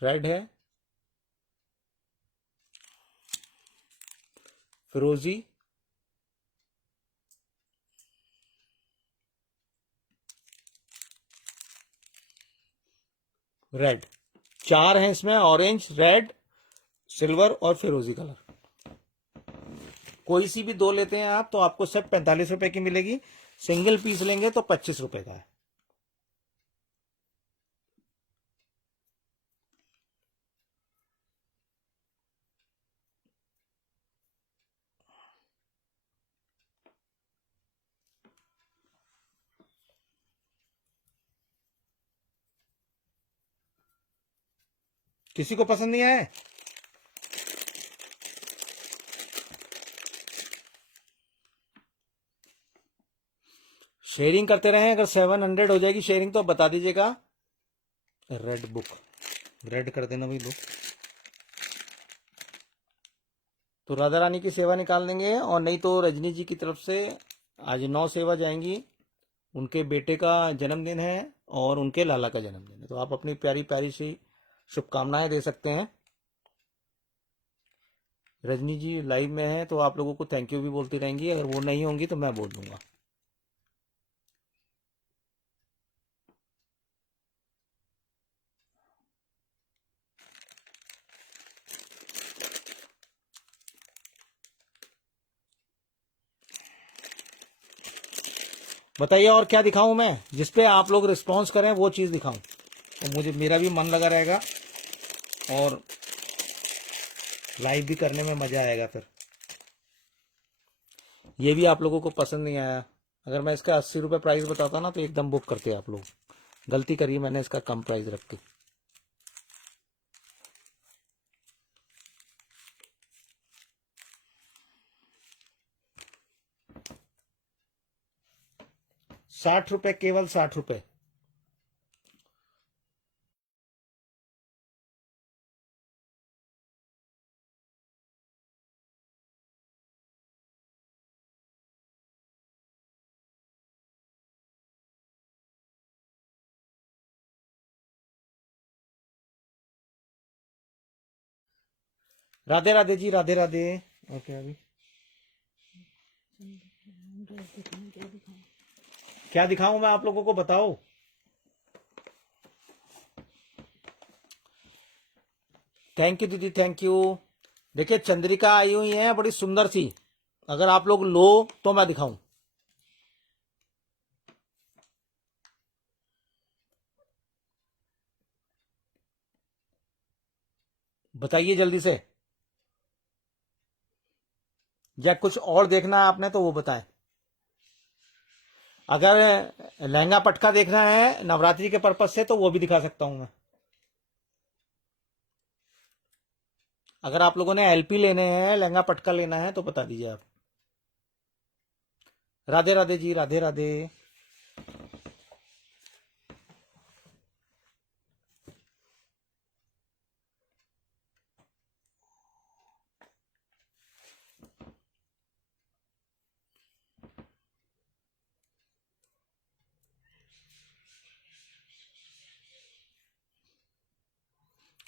रेड है, फिरोजी, रेड। 4 हैं इसमें, ऑरेंज, रेड, सिल्वर और फिरोजी कलर। कोई सी भी दो लेते हैं आप तो आपको सब 45 रुपए की मिलेगी, सिंगल पीस लेंगे तो 25 रुपए का है। किसी को पसंद नहीं आया? शेयरिंग करते रहें, अगर 700 हो जाएगी शेयरिंग तो बता दीजिएगा। रेड बुक, रेड कर देना भाई बुक। तो राधा रानी की सेवा निकाल देंगे, और नहीं तो रजनी जी की तरफ से आज 9 सेवा जाएंगी। उनके बेटे का जन्मदिन है और उनके लाला का जन्मदिन है, तो आप अपनी प्यारी प्यारी सी शुभकामनाएं दे सकते हैं। रजनी जी लाइव में है तो आप लोगों को थैंक यू भी बोलती रहेंगी, अगर वो नहीं होंगी तो मैं बोल दूंगा। बताइए और क्या दिखाऊं मैं, जिसपे आप लोग रिस्पॉन्स करें वो चीज़ दिखाऊं, तो मुझे मेरा भी मन लगा रहेगा और लाइव भी करने में मज़ा आएगा। फिर ये भी आप लोगों को पसंद नहीं आया, अगर मैं इसका 80 रुपये प्राइस बताता ना तो एकदम बुक करते आप लोग। गलती करी मैंने इसका कम प्राइस रख के। ₹60, केवल ₹60। राधे राधे जी, राधे राधे। ओके, अभी ड्रेस दिखाऊं, क्या दिखाऊं? क्या दिखाऊं मैं आप लोगों को, बताओ। थैंक यू दीदी, थैंक यू। देखिए चंद्रिका आई हुई है बड़ी सुंदर सी, अगर आप लोग लो तो मैं दिखाऊं। बताइए जल्दी से, या कुछ और देखना है आपने तो वो बताएं। अगर लहंगा पटका देखना है नवरात्रि के पर्पज से तो वो भी दिखा सकता हूं मैं। अगर आप लोगों ने एलपी लेने हैं, लहंगा पटका लेना है तो बता दीजिए आप। राधे राधे जी, राधे राधे।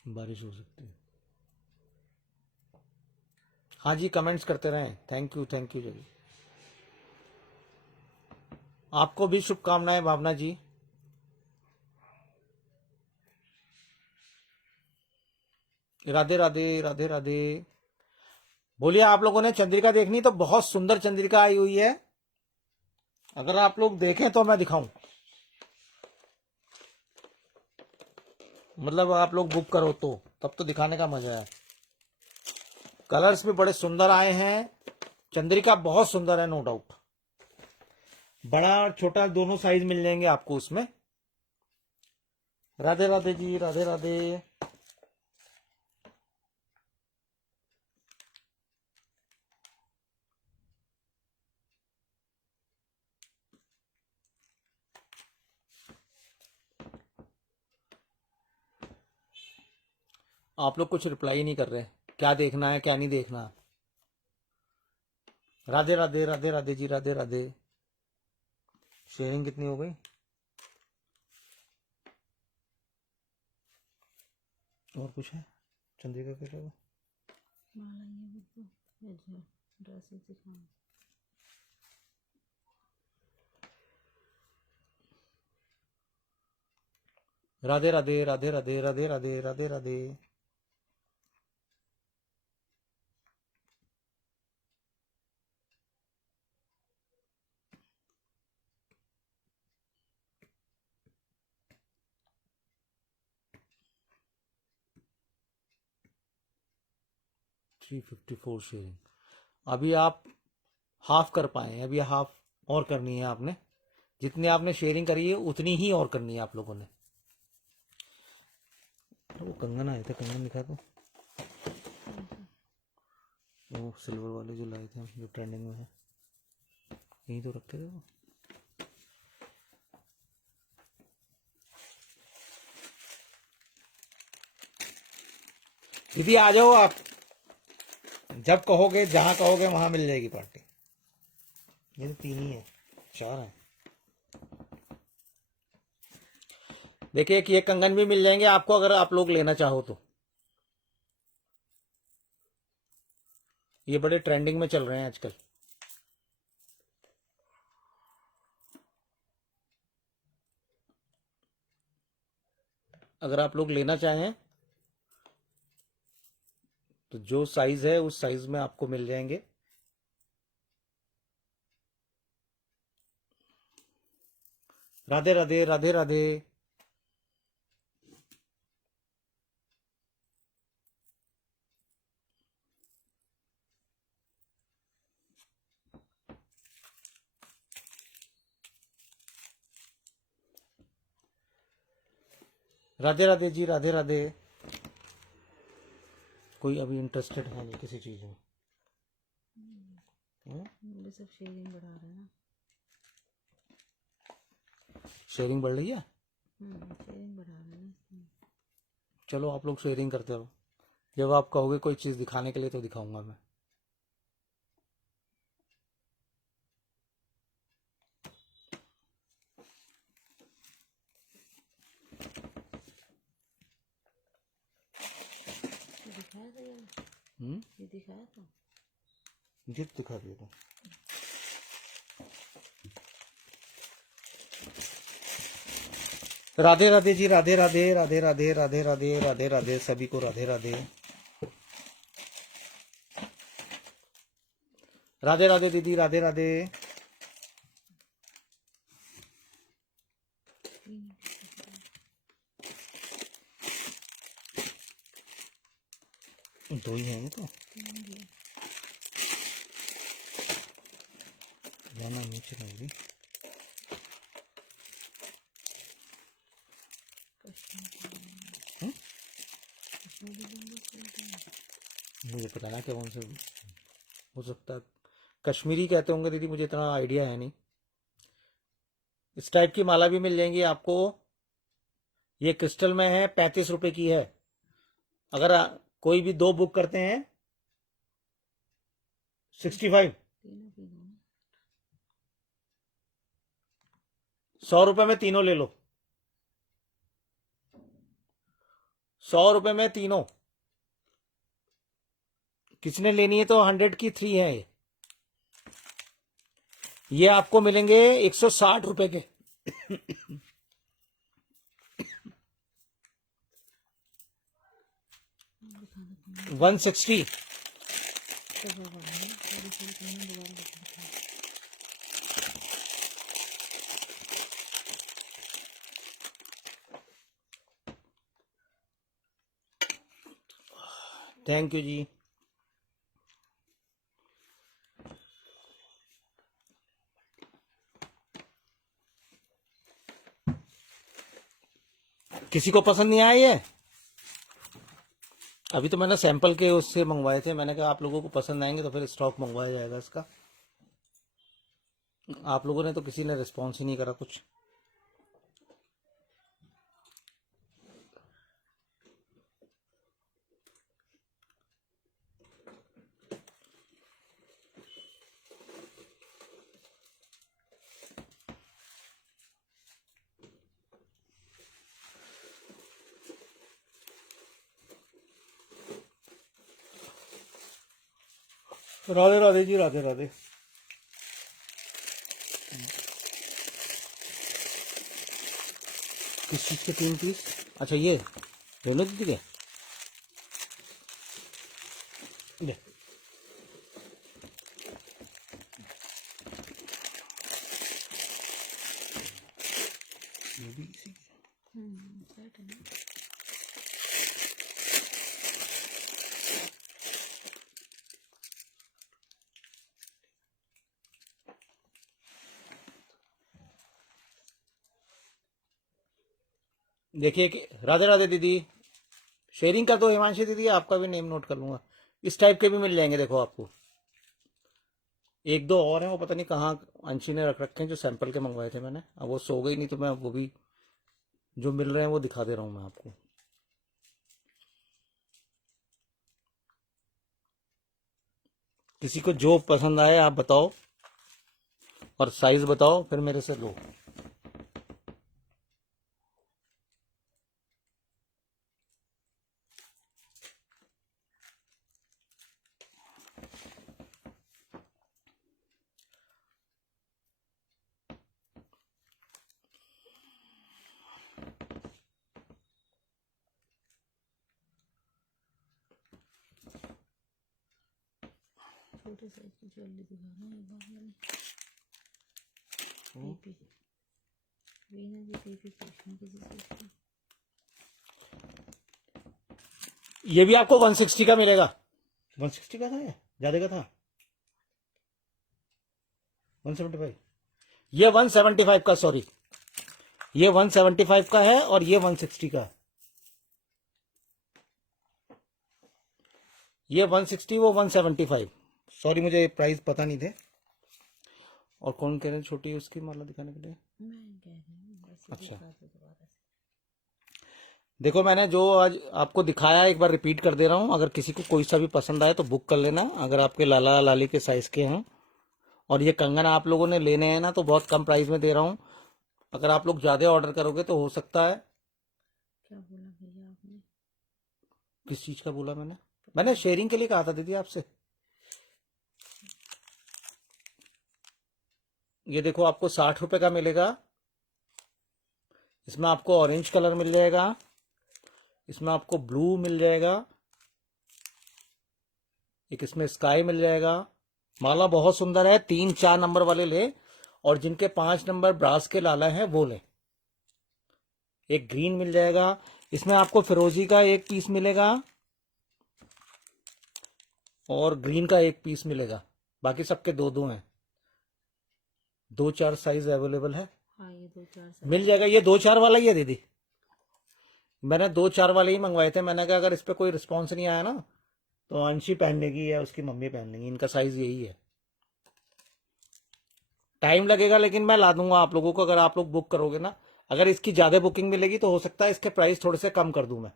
बारिश हो सकती है। हाँ जी, कमेंट्स करते रहें। थैंक यू, थैंक यू जी। आपको भी शुभकामनाएं भावना जी। राधे राधे, राधे राधे। बोलिए, आप लोगों ने चंद्रिका देखनी? तो बहुत सुंदर चंद्रिका आई हुई है, अगर आप लोग देखें तो मैं दिखाऊं, मतलब आप लोग बुक करो तो तब तो दिखाने का मजा है। कलर्स भी बड़े सुंदर आए हैं, चंद्रिका बहुत सुंदर है, नो डाउट। बड़ा और छोटा दोनों साइज मिल जाएंगे आपको उसमें। राधे राधे जी, राधे राधे। आप लोग कुछ रिप्लाई नहीं कर रहे, क्या देखना है क्या नहीं देखना। राधे राधे, राधे राधे जी, राधे राधे। शेयरिंग कितनी हो गई? और कुछ है चंद्रिका के अलावा? माला ये भी तो ये ड्रेसेस दिखाऊं। राधे राधे, राधे राधे, राधे राधे, राधे राधे। 354 शेयरिंग। अभी आप हाफ कर पाए हैं, अभी हाफ और करनी है आपने। जितनी आपने शेयरिंग करी है उतनी ही और करनी है आप लोगों ने। वो कंगन आए थे, कंगन दिखा दो। वो सिल्वर वाले जो लाए थे हम, जो ट्रेंडिंग में है, यही तो रखे थे वो। दीदी आ जाओ आप, जब कहोगे जहां कहोगे वहां मिल जाएगी पार्टी। ये तो 3 ही है, 4 है। देखिए कि ये कंगन भी मिल जाएंगे आपको अगर आप लोग लेना चाहो तो। ये बड़े ट्रेंडिंग में चल रहे हैं आजकल। अगर आप लोग लेना चाहें तो जो साइज है उस साइज में आपको मिल जाएंगे। राधे राधे, राधे राधे। राधे राधे जी, राधे राधे। कोई अभी इंटरेस्टेड है नहीं किसी चीज में? ये सब शेयरिंग बढ़ा रहे हैं ना। शेयरिंग बढ़ रही है। शेयरिंग बढ़ा रहे हैं ना। चलो आप लोग शेयरिंग करते रहो, जब आप कहोगे कोई चीज दिखाने के लिए तो दिखाऊंगा मैं। ये दिखाया था ये दिखाया था। जिप दिखा दिया था। राधे राधे जी, राधे राधे, राधे राधे, राधे राधे, राधे राधे, सभी को राधे राधे। राधे राधे दीदी, राधे राधे। दो ही हैं तो जाना नीचे रहेगी। मुझे पता ना क्या कौन से हो सकता है, कश्मीरी कहते होंगे दीदी, मुझे इतना आइडिया है नहीं। इस टाइप की माला भी मिल जाएंगी आपको। ये क्रिस्टल में है, 35 रुपए की है। अगर कोई भी 2 बुक करते हैं 65, 100 रुपए में तीनों ले लो। 100 रुपए में तीनों। किसने लेनी है तो 100 की 3 है। ये आपको मिलेंगे 160 रुपए के। 160। थैंक यू जी। किसी को पसंद नहीं आया ये? अभी तो मैंने सैंपल के उससे मंगवाए थे, मैंने कहा आप लोगों को पसंद आएंगे तो फिर स्टॉक मंगवाया जाएगा इसका। आप लोगों ने तो किसी ने रिस्पॉन्स ही नहीं करा कुछ। राधे राधे जी, राधे राधे। किस चीज के 3 पीस? अच्छा ये दोनों दीदी के। ले। ये भी इसी के। देखिए कि राधे राधे दीदी, शेयरिंग कर दो हिमांशी दीदी, आपका भी नेम नोट कर लूंगा। इस टाइप के भी मिल जाएंगे देखो आपको। एक दो और हैं, वो पता नहीं कहाँ अंशी ने रख रखे हैं, जो सैंपल के मंगवाए थे मैंने। अब वो सो गई, नहीं तो मैं वो भी जो मिल रहे हैं वो दिखा दे रहा हूँ मैं आपको। किसी को जो पसंद आए आप बताओ और साइज बताओ, फिर मेरे से लो। छोटे साइज की ज्वेलरी दिखा रहा हूँ एक बार मैंने। पीपी वीना जी, पीपी पूछना किसी चीज का। ये भी आपको 160 का मिलेगा। 160 का था या ज्यादा का था? 175। ये 175 का, सॉरी, ये 175 का है और ये 160 का। ये 160, वो 175। सॉरी, मुझे प्राइस पता नहीं थे। और कौन कह रहे हैं छोटी उसकी माला दिखाने के लिए? मैं कह रही हूँ ऐसे अच्छा, दिखा दो दोबारा से। देखो मैंने जो आज आपको दिखाया एक बार रिपीट कर दे रहा हूँ। अगर किसी को कोई सा भी पसंद आए तो बुक कर लेना, अगर आपके लाला लाली के साइज के हैं। और ये कंगन आप लोगों ने लेने हैं ना, तो बहुत कम प्राइस में दे रहा हूँ। अगर आप लोग ज्यादा ऑर्डर करोगे तो हो सकता है। क्या बोला भैया आपने? किस चीज का बोला मैंने शेयरिंग के लिए कहा था दीदी आपसे। ये देखो आपको 60 रुपए का मिलेगा। इसमें आपको ऑरेंज कलर मिल जाएगा, इसमें आपको ब्लू मिल जाएगा, एक इसमें स्काई मिल जाएगा। माला बहुत सुंदर है, 3-4 नंबर वाले ले, और जिनके 5 नंबर ब्रास के लाला हैं वो ले। एक ग्रीन मिल जाएगा, इसमें आपको फिरोजी का एक पीस मिलेगा और ग्रीन का एक पीस मिलेगा। बाकी सबके 2-2 हैं। 2-4 साइज अवेलेबल है, हाँ ये 2-4 मिल जाएगा। ये 2-4 वाला ही है दीदी, मैंने 2-4 वाले ही मंगवाए थे। मैंने कहा अगर इस पे कोई रिस्पॉन्स नहीं आया ना तो अंशी पहन लेगी या उसकी मम्मी पहन लेंगी। इनका साइज यही है। टाइम लगेगा लेकिन मैं ला दूंगा आप लोगों को, अगर आप लोग बुक करोगे ना। अगर इसकी ज्यादा बुकिंग मिलेगी तो हो सकता है इसके प्राइस थोड़े से कम कर दूं मैं।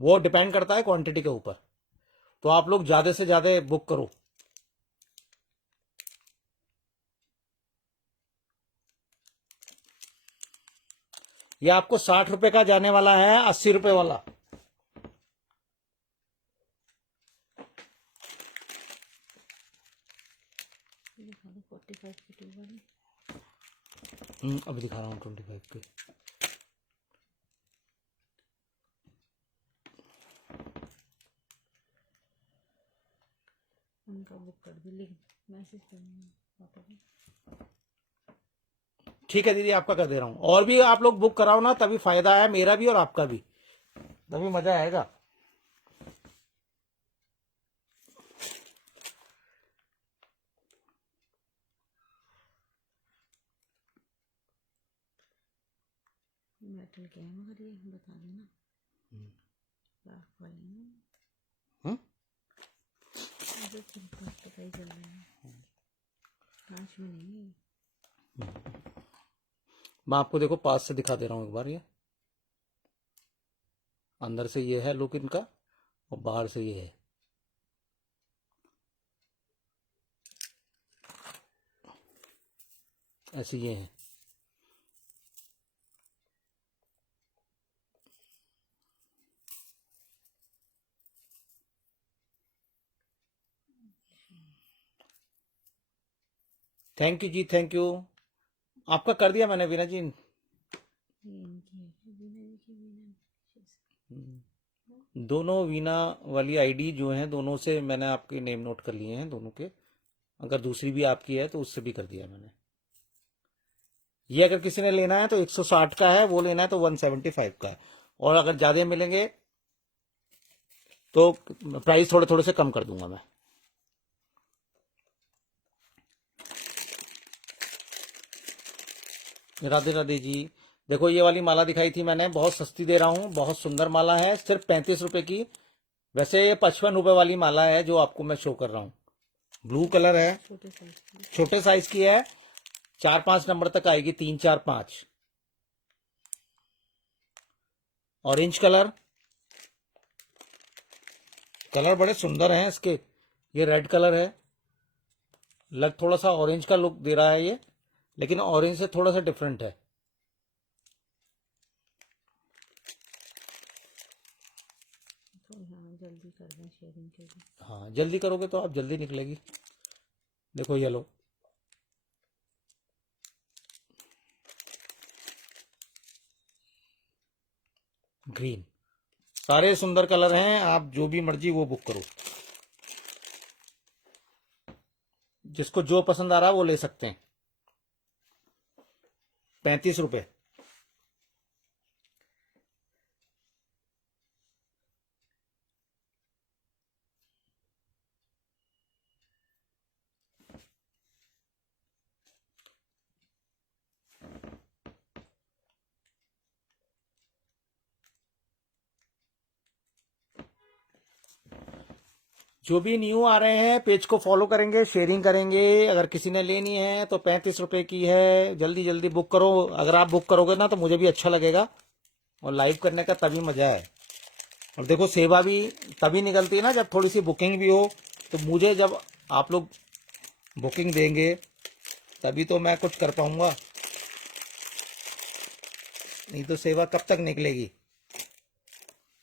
वो डिपेंड करता है क्वांटिटी के ऊपर। तो आप लोग ज्यादा से ज्यादा बुक करो। ये आपको 60 रुपए का जाने वाला है, 80 रुपए वाला। ये दिखा दो 45 की 2 वाली। अभी दिखा रहा हूँ 25 के। उनका बुक कर दी, लिख मैसेज करना पापा को। ठीक है दीदी, आपका कर दे रहा हूँ। और भी आप लोग बुक कराओ ना, तभी फायदा है मेरा भी और आपका भी, तभी मजा आएगा। मेटल के हैं मगर ये बता देना लाख वाले हैं। हम्म? मुझे पता ही चल रहा है, कांच में नहीं है। मैं आपको देखो पास से दिखा दे रहा हूँ एक बार। ये अंदर से ये है लुक इनका, और बाहर से ये है। ऐसे ये है। थैंक यू जी, थैंक यू। आपका कर दिया मैंने वीना जी। ये इनकी है, वीना जी की। दोनों वीना वाली आईडी जो है, दोनों से मैंने आपके नेम नोट कर लिए हैं दोनों के। अगर दूसरी भी आपकी है तो उससे भी कर दिया मैंने। ये अगर किसी ने लेना है तो 160 का है, वो लेना है तो 175 का है। और अगर ज्यादा मिलेंगे तो प्राइस थोड़े थोड़े से कम कर दूंगा मैं। राधे राधे जी। देखो ये वाली माला दिखाई थी मैंने, बहुत सस्ती दे रहा हूँ, बहुत सुंदर माला है, सिर्फ 35 रुपए की। वैसे ये 55 रुपए वाली माला है जो आपको मैं शो कर रहा हूँ। ब्लू कलर है, छोटे साइज की। छोटे साइज की है, 4-5 नंबर तक आएगी, 3-4-5। ऑरेंज कलर, कलर बड़े सुंदर हैं इसके। ये रेड कलर है, लग थोड़ा सा ऑरेंज का लुक दे रहा है ये, लेकिन ऑरेंज से थोड़ा सा डिफरेंट है। तो हाँ जल्दी कर दें शेयरिंग के लिए। हाँ जल्दी करोगे तो आप जल्दी निकलेगी। देखो येलो, ग्रीन, सारे सुंदर कलर हैं, आप जो भी मर्जी वो बुक करो। जिसको जो पसंद आ रहा है वो ले सकते हैं। 35 रुपए। जो भी न्यू आ रहे हैं पेज को फॉलो करेंगे, शेयरिंग करेंगे। अगर किसी ने लेनी है तो 35 रुपए की है, जल्दी जल्दी बुक करो। अगर आप बुक करोगे ना तो मुझे भी अच्छा लगेगा, और लाइव करने का तभी मजा है। और देखो सेवा भी तभी निकलती है ना जब थोड़ी सी बुकिंग भी हो। तो मुझे जब आप लोग बुकिंग देंगे तभी तो मैं कुछ कर पाऊंगा, नहीं तो सेवा कब तक निकलेगी।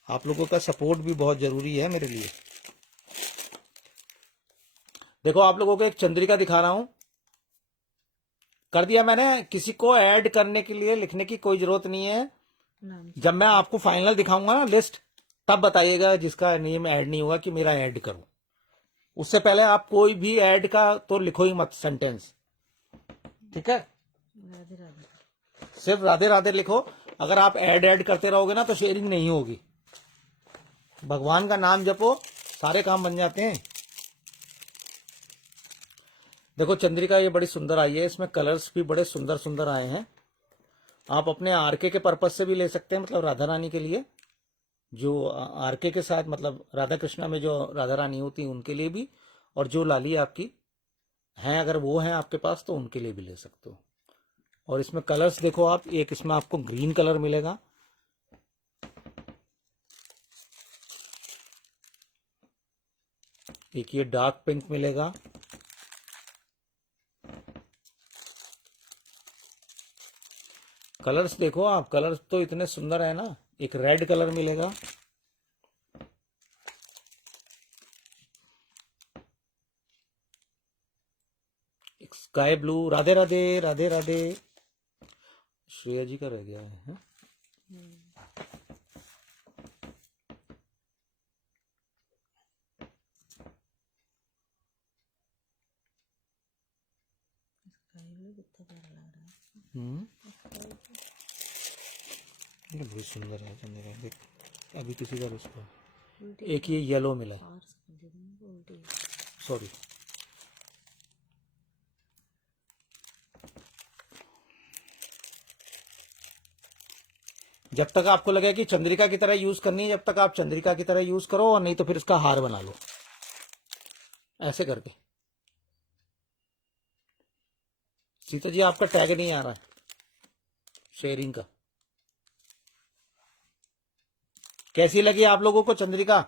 आप लोगों का सपोर्ट भी बहुत जरूरी है मेरे लिए। देखो आप लोगों को एक चंद्रिका दिखा रहा हूं, कर दिया मैंने। किसी को ऐड करने के लिए लिखने की कोई जरूरत नहीं है। नाम जब मैं आपको फाइनल दिखाऊंगा ना लिस्ट, तब बताइएगा जिसका नेम ऐड नहीं हुआ कि मेरा ऐड करूं। उससे पहले आप कोई भी ऐड का तो लिखो ही मत सेंटेंस, ठीक है। राधे राधे। सिर्फ राधे राधे लिखो। अगर आप ऐड करते रहोगे ना तो शेयरिंग नहीं होगी। भगवान का नाम जपो, सारे काम बन जाते हैं। देखो चंद्रिका ये बड़ी सुंदर आई है, इसमें कलर्स भी बड़े सुंदर सुंदर आए हैं। आप अपने आरके के पर्पज से भी ले सकते हैं, मतलब राधा रानी के लिए, जो आरके के साथ मतलब राधा कृष्णा में जो राधा रानी होती है उनके लिए भी, और जो लाली आपकी हैं अगर वो हैं आपके पास तो उनके लिए भी ले सकते हो। और इसमें कलर्स देखो आप, एक इसमें आपको ग्रीन कलर मिलेगा, एक ये डार्क पिंक मिलेगा, कलर्स देखो आप, कलर्स तो इतने सुंदर है ना। एक रेड कलर मिलेगा, एक स्काई ब्लू। राधे राधे राधे राधे। श्रेया जी का रह गया है? कितना प्यारा लग रहा है। ये बहुत सुंदर है चंद्रिका, देख अभी किसी का उसको। उल्टी एक ये येलो मिला, और समझ नहीं उल्टी। सॉरी। जब तक आपको लगे कि चंद्रिका की तरह यूज करनी है, जब तक आप चंद्रिका की तरह यूज करो, और नहीं तो फिर इसका हार बना लो ऐसे करके। सीता जी आपका टैग नहीं आ रहा है शेयरिंग का। कैसी लगी आप लोगों को चंद्रिका?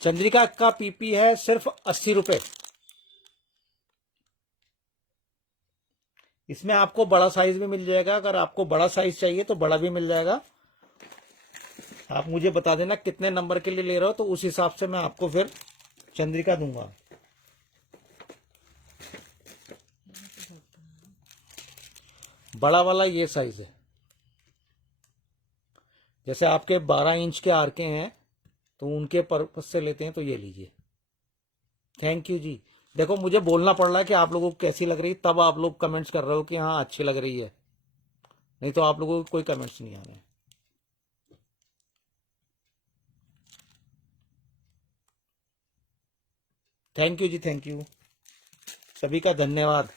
चंद्रिका का पीपी है सिर्फ 80 रुपए। इसमें आपको बड़ा साइज भी मिल जाएगा, अगर आपको बड़ा साइज चाहिए तो बड़ा भी मिल जाएगा। आप मुझे बता देना कितने नंबर के लिए ले रहे हो, तो उस हिसाब से मैं आपको फिर चंद्रिका दूंगा। बड़ा वाला ये साइज है, जैसे आपके 12 इंच के आर के हैं तो उनके पर्पज से लेते हैं तो ये लीजिए। थैंक यू जी। देखो मुझे बोलना पड़ रहा है कि आप लोगों को कैसी लग रही है, तब आप लोग कमेंट्स कर रहे हो कि हाँ अच्छी लग रही है, नहीं तो आप लोगों को कोई कमेंट्स नहीं आ रहे हैं। थैंक यू जी, थैंक यू, सभी का धन्यवाद।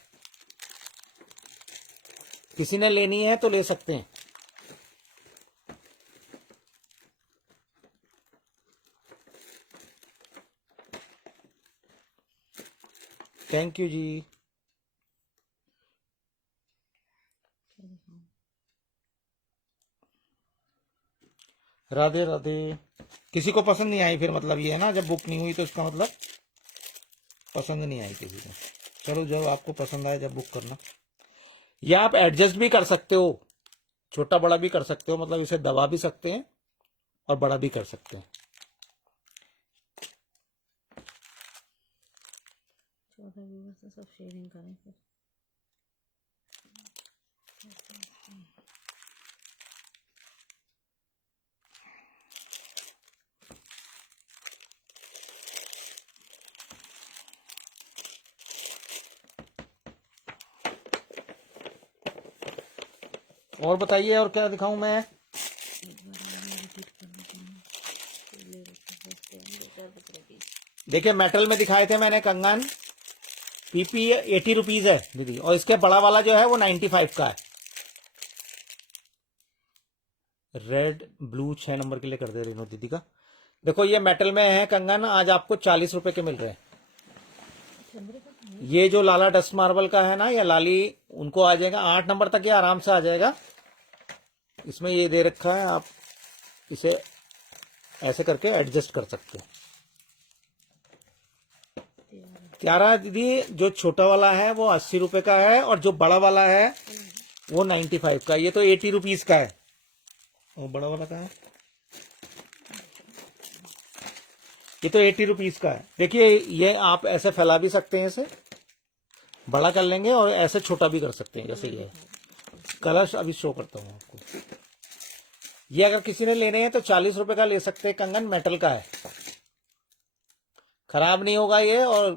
किसी ने लेनी है तो ले सकते हैं। थैंक यू जी। राधे राधे। किसी को पसंद नहीं आई फिर मतलब ये है ना, जब बुक नहीं हुई तो इसका मतलब पसंद नहीं आई किसी को। चलो जब आपको पसंद आए जब बुक करना। ये आप एडजस्ट भी कर सकते हो, छोटा बड़ा भी कर सकते हो, मतलब इसे दबा भी सकते हैं और बड़ा भी कर सकते हैं। 14 व्यूवर्स से सब शेयरिंग करें फिर। और बताइए और क्या दिखाऊं मैं। एक बार और रिपीट कर देते हैं। फिर ले रखे सस्ते हैं, 2-4 पीस। देखिए मेटल में दिखाए थे मैंने कंगन, पीपी 80 रुपीज है दीदी, और इसके बड़ा वाला जो है वो 95 का है। रेड ब्लू 6 नंबर के लिए कर दे रेनो दीदी का। देखो ये मेटल में है कंगन, आज आपको 40 रुपए के मिल रहे हैं। चंद्रिका का है। ये जो लाला डस्ट मार्बल का है ना, या लाली, उनको आ जाएगा 8 नंबर तक, ये आराम से आ जाएगा। इसमें ये दे रखा है, आप इसे ऐसे करके एडजस्ट कर सकते हो। त्यारा दीदी जो छोटा वाला है वो 80 रुपए का है, और जो बड़ा वाला है वो 95 का। ये तो 80 रुपीज का है। वो बड़ा वाला का है, ये तो 80 रुपीज का है। देखिए ये आप ऐसे फैला भी सकते हैं, इसे बड़ा कर लेंगे और ऐसे छोटा भी कर सकते हैं, जैसे ये है। कलर अभी शो करता हूँ आपको। ये अगर किसी ने लेने हैं तो 40 रुपए का ले सकते हैं। कंगन मेटल का है, खराब नहीं होगा ये, और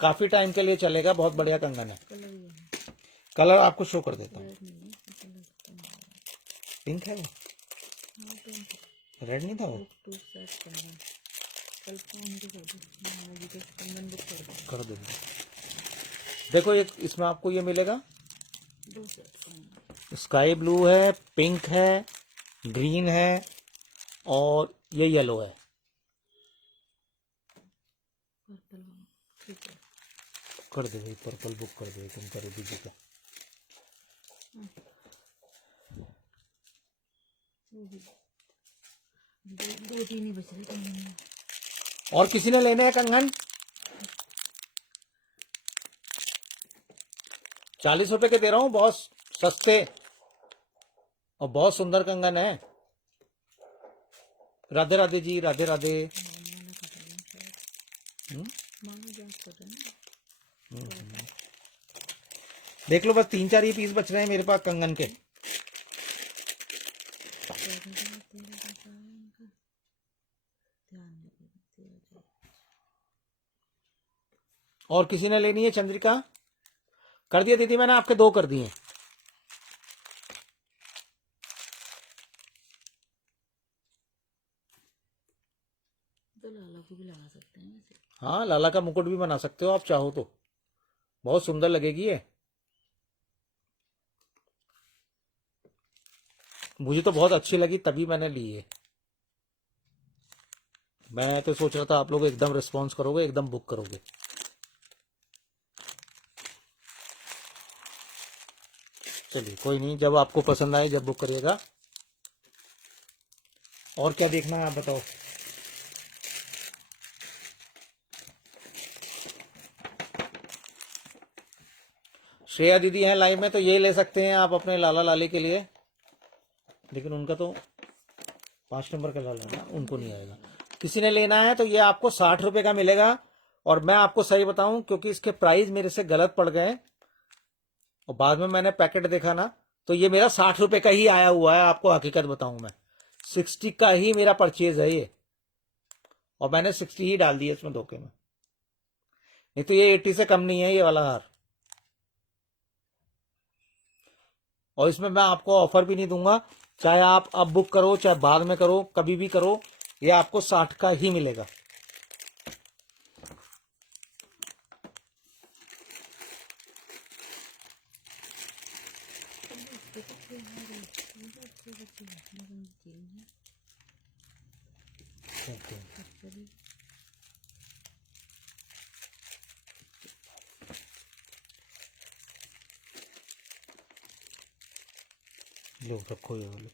काफी टाइम के लिए चलेगा। बहुत बढ़िया कंगन है। कलर ये है, कलर आपको शो कर देता हूँ। रेड नहीं है, कलर पिंक है वो, हाँ पिंक रेड नहीं था वो। 2 सेट कंगन कल फोन भी कर दो, मैं भी कंगन बुक कर दो। कर देंगे। देखो एक इसमें आपको ये मिलेगा, 2 सेट कंगन। स्काई ब्लू है, पिंक है, ग्रीन है, और ये येलो है। पर्पल वाला ठीक है। कर दे भाई, पर्पल बुक कर दे तुम, करो दीदी का। वो भी 2-3 ही बच रहे कंगन में। और किसी ने लेने हैं कंगन, 40 रुपए के दे रहा हूं, बहुत सस्ते और बहुत सुंदर कंगन है। राधे राधे जी, राधे राधे। मानो जांच कर रहे हैं। देख लो बस 3-4 ही पीस बच रहे हैं मेरे पास कंगन के। और किसी ने लेनी है चंद्रिका, कर दिया दीदी मैंने, आपके 2 कर दिए। तो लाला को भी लगा सकते हैं ऐसे। हाँ लाला का मुकुट भी बना सकते हो आप चाहो तो, बहुत सुंदर लगेगी ये। मुझे तो बहुत अच्छी लगी तभी मैंने ली है। मैं तो सोच रहा था आप लोग एकदम रिस्पॉन्स करोगे, एकदम बुक करोगे। चलिए कोई नहीं, जब आपको पसंद आए जब बुक करिएगा। और क्या देखना है आप बताओ। श्रेया दीदी हैं लाइव में, तो ये ले सकते हैं आप अपने लाला लाली के लिए, लेकिन उनका तो 5 नंबर का लाला है ना, उनको नहीं आएगा। किसी ने लेना है तो ये आपको 60 रुपए का मिलेगा। और मैं आपको सही बताऊं, क्योंकि इसके प्राइस मेरे से गलत पड़ गए और बाद में मैंने पैकेट देखा ना, तो ये मेरा 60 रुपए का ही आया हुआ है। आपको हकीकत बताऊं, मैं 60 का ही मेरा परचेज है ये, और मैंने 60 ही डाल दिया इसमें धोखे में, नहीं तो ये 80 से कम नहीं है ये वाला हार। और इसमें मैं आपको ऑफर भी नहीं दूंगा, चाहे आप अब बुक करो चाहे बाद में करो, कभी भी करो, ये आपको 60 का ही मिलेगा। लो रखो ये वाले।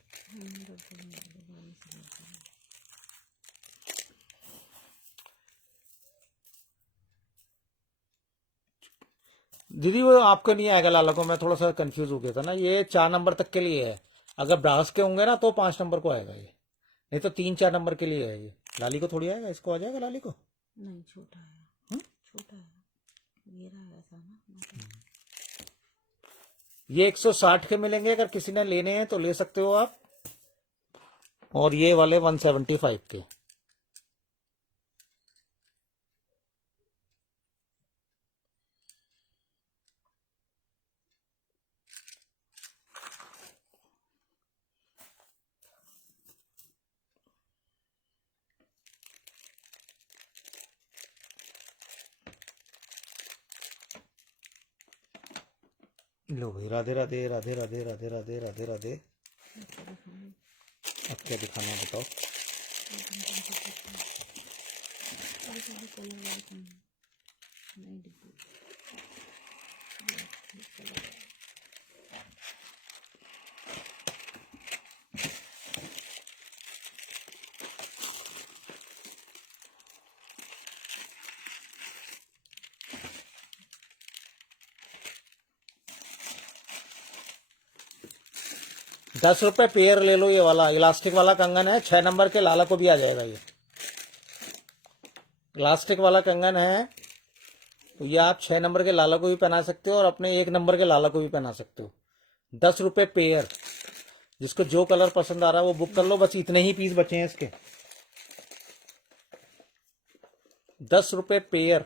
दीदी वो आपको नहीं आएगा लाला को, मैं थोड़ा सा कंफ्यूज हो गया था ना। ये 4 नंबर तक के लिए है, अगर ब्रास के होंगे ना तो 5 नंबर को आएगा ये, नहीं तो 3-4 नंबर के लिए है ये। लाली को थोड़ी आएगा, इसको आ जाएगा लाली को। नहीं, छोटा है, हम्म? छोटा है, ये रहा ऐसा ना। ये 160 के मिलेंगे, अगर किसी ने लेने हैं तो ले सकते हो आप। और ये वाले 175 के। लो भाई, राधे राधे राधे राधे राधे राधे राधे राधे। अब क्या दिखाना है बताओ। नहीं डिब्बे 10 रुपए पेयर ले लो, ये वाला इलास्टिक वाला कंगन है, 6 नंबर के लाला को भी आ जाएगा ये। इलास्टिक वाला कंगन है, तो ये आप 6 नंबर के लाला को भी पहना सकते हो और अपने 1 नंबर के लाला को भी पहना सकते हो। 10 रुपए पेयर। जिसको जो कलर पसंद आ रहा है वो बुक कर लो, बस इतने ही पीस बचे हैं इसके। 10 रुपए पेयर।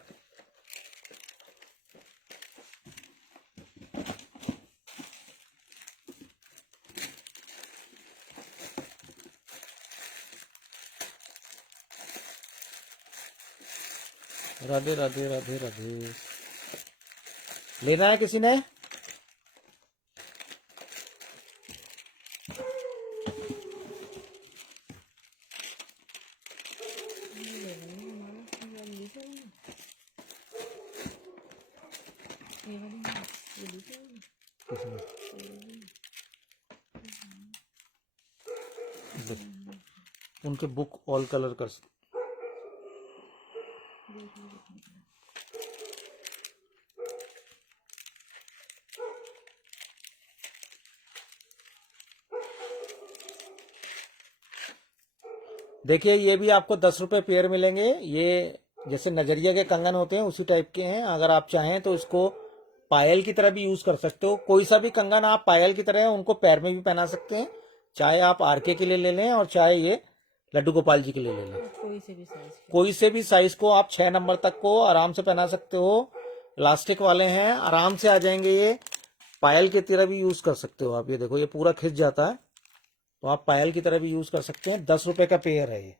राधे राधे राधे राधे। लेना है किसी ने? ये वाली नहीं, ये दूसरी वाली। उनके बुक ऑल कलर कर सकते। देखिए ये भी आपको 10 रुपए पेयर मिलेंगे। ये जैसे नजरिया के कंगन होते हैं उसी टाइप के हैं। अगर आप चाहें तो इसको पायल की तरह भी यूज कर सकते हो। कोई सा भी कंगन आप पायल की तरह उनको पैर में भी पहना सकते हैं, चाहे आप आरके के लिए ले लें और चाहे ये लड्डू गोपाल जी के लिए ले लें। कोई से भी साइज के। कोई से भी साइज को आप 6 नंबर तक को आराम से पहना सकते हो। इलास्टिक वाले हैं, आराम से आ जाएंगे ये। पायल की तरह भी यूज कर सकते हो आप। ये देखो ये पूरा खिंच जाता है, तो आप पायल की तरह भी यूज कर सकते हैं। 10 रुपए का पेयर है ये।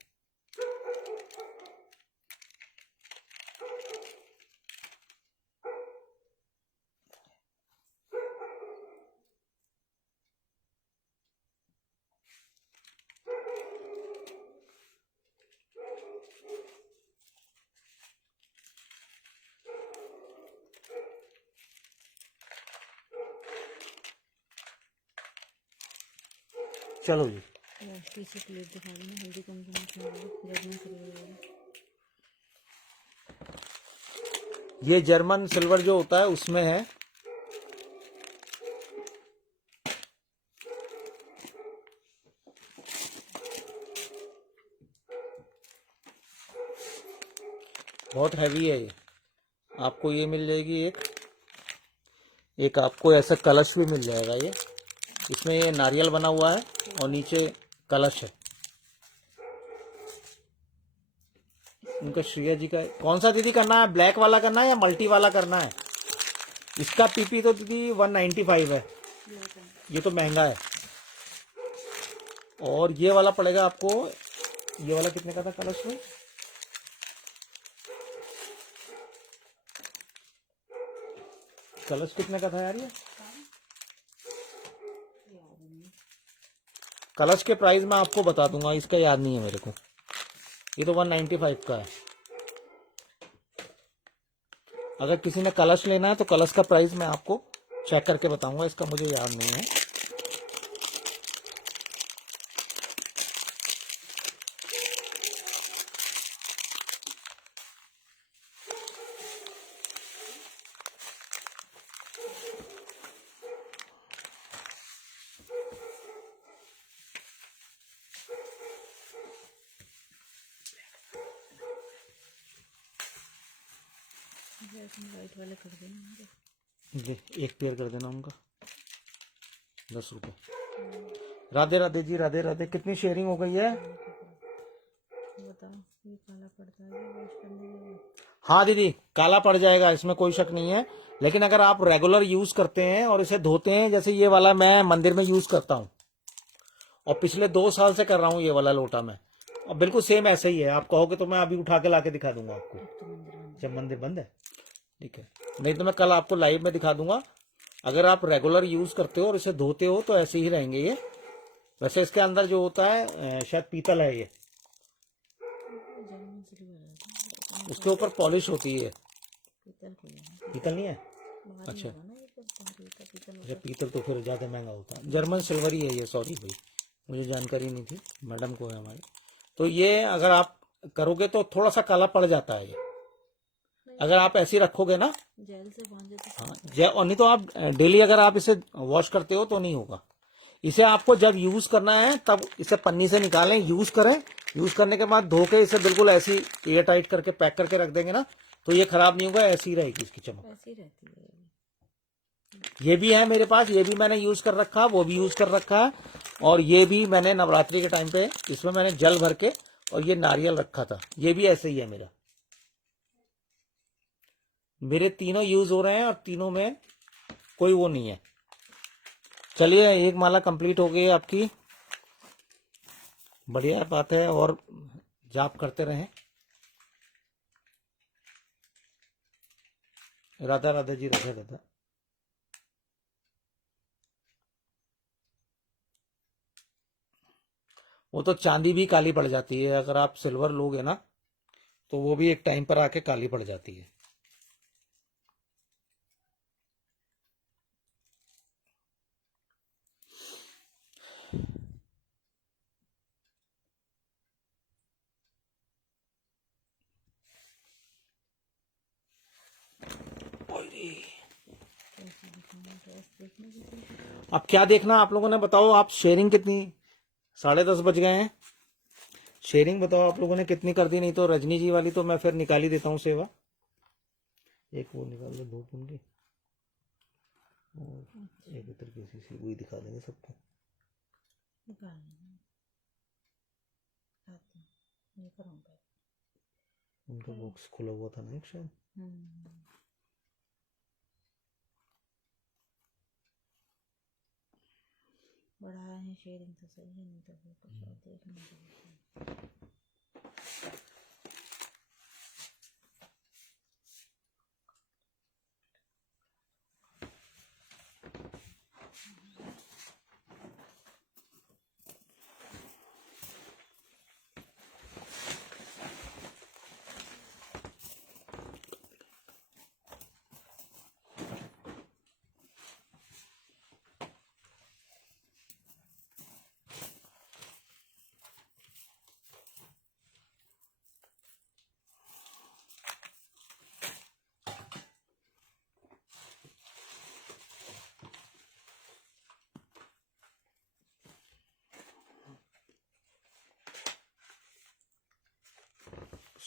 चलो जी, पीछे प्लेट दिखा देंगे, हल्दी कुमकुम जर्मन सिल्वर वाला। ये जर्मन सिल्वर जो होता है उसमें है। बहुत हैवी है ये। आपको ये मिल जाएगी एक आपको ऐसा कलश भी मिल जाएगा ये। इसमें ये नारियल बना हुआ है और नीचे कलश है। उनका श्रेया जी का कौन सा दीदी करना है? ब्लैक वाला करना है या मल्टी वाला करना है? इसका पीपी तो दीदी 195 है, ये तो महंगा है। और ये वाला पड़ेगा आपको, ये वाला कितने का था कलश में? कलश कितने का था यार ये? कलश के प्राइस मैं आपको बता दूंगा, इसका याद नहीं है मेरे को। ये तो 195 का है। अगर किसी ने कलश लेना है तो कलश का प्राइस मैं आपको चेक करके बताऊंगा, इसका मुझे याद नहीं है। वाइट वाले कर देना मुझे। जी, एक पेयर कर देना उनका, 10 रुपए। राधे राधे जी, राधे राधे। कितनी शेयरिंग हो गई है? बताओ, ये काला पड़ता है ये वॉश करने के बाद? हाँ दीदी, काला पड़ जाएगा, इसमें कोई शक नहीं है। लेकिन अगर आप रेगुलर यूज करते हैं और इसे धोते हैं, जैसे ये वाला मैं मंदिर में यूज करता हूँ और पिछले 2 साल से कर रहा हूँ ये वाला लोटा में, और बिल्कुल सेम ऐसे ही है। आप कहोगे तो मैं अभी उठा के लाके दिखा दूंगा आपको। तो मंदिर में जब मंदिर बंद है, ठीक है, नहीं तो मैं कल आपको लाइव में दिखा दूंगा। अगर आप रेगुलर यूज करते हो और इसे धोते हो तो ऐसे ही रहेंगे ये। वैसे इसके अंदर जो होता है शायद पीतल है ये, जर्मन सिल्वर है, उसके ऊपर पॉलिश होती है। पीतल के लिए पीतल नहीं है? बाहर अच्छा होगा ना ये, फिर पीतल अच्छा, पीतल तो फिर ज्यादा महंगा होता है। जर्मन सिल्वर ही है ये, सॉरी भाई, मुझे जानकारी नहीं थी, मैडम को है हमारी। तो ये अगर आप करोगे तो थोड़ा सा काला पड़ जाता है ये, अगर आप ऐसे ही रखोगे ना। जेल से बांधे तो हाँ, और नहीं तो आप डेली अगर आप इसे वॉश करते हो तो नहीं होगा। इसे आपको जब यूज करना है तब इसे पन्नी से निकालें, यूज करें। यूज करने के बाद धो के इसे बिल्कुल ऐसी एयर टाइट करके पैक करके रख देंगे ना, तो ये खराब नहीं होगा, ऐसी ही रहेगी इसकी चमक। ऐसी रहती है। ये भी है मेरे पास, ये भी मैंने यूज कर रखा, वो भी यूज कर रखा है। और ये भी मैंने नवरात्रि के टाइम पे इसमें मैंने जल भर के और ये नारियल रखा था, ये भी ऐसे ही है मेरा। मेरे तीनों यूज हो रहे हैं और तीनों में कोई वो नहीं है। चलिए, एक माला कंप्लीट हो गई आपकी, बढ़िया बात है। और जाप करते रहें। राधा राधा जी, राधा राधा। वो तो चांदी भी काली पड़ जाती है, अगर आप सिल्वर लोगे ना तो वो भी एक टाइम पर आके काली पड़ जाती है। अब क्या देखना आप लोगों ने, बताओ आप शेयरिंग कितनी? 10:30 बज गए हैं। शेयरिंग बताओ आप लोगों ने कितनी कर दी, नहीं तो रजनी जी वाली तो मैं फिर निकाल ही देता हूँ सेवा। एक वो निकाल दो, 2 पूंजी, और एक इधर की सी वही दिखा देंगे सबको। निकाल लेना, खाते हैं। ये करूँगा। उनका बॉक्स खुला हुआ था ना एक शायद। बढ़ाया है शेयरिंग तो सही है, नहीं तो फिर कुछ और देखना पड़ेगा।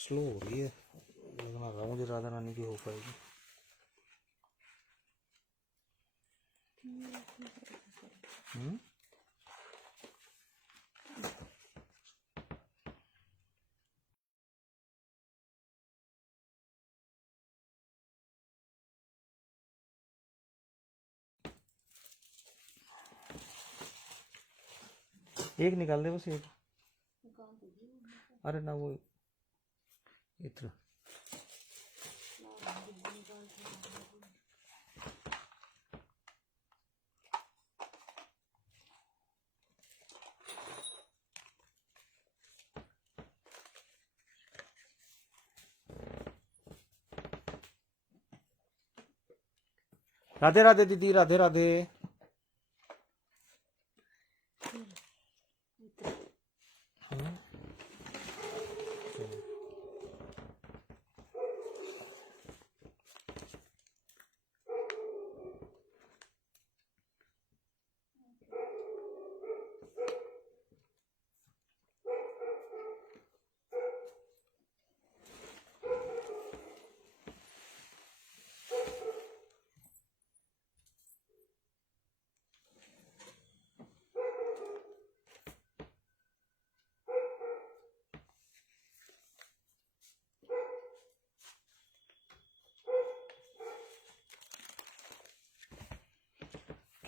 स्लो हो रही है, लग रहा मुझे राधा रानी की हो पाएगी। एक निकाल दे बस, एक। अरे ना वो इतना। राधे राधे दीदी, राधे राधे।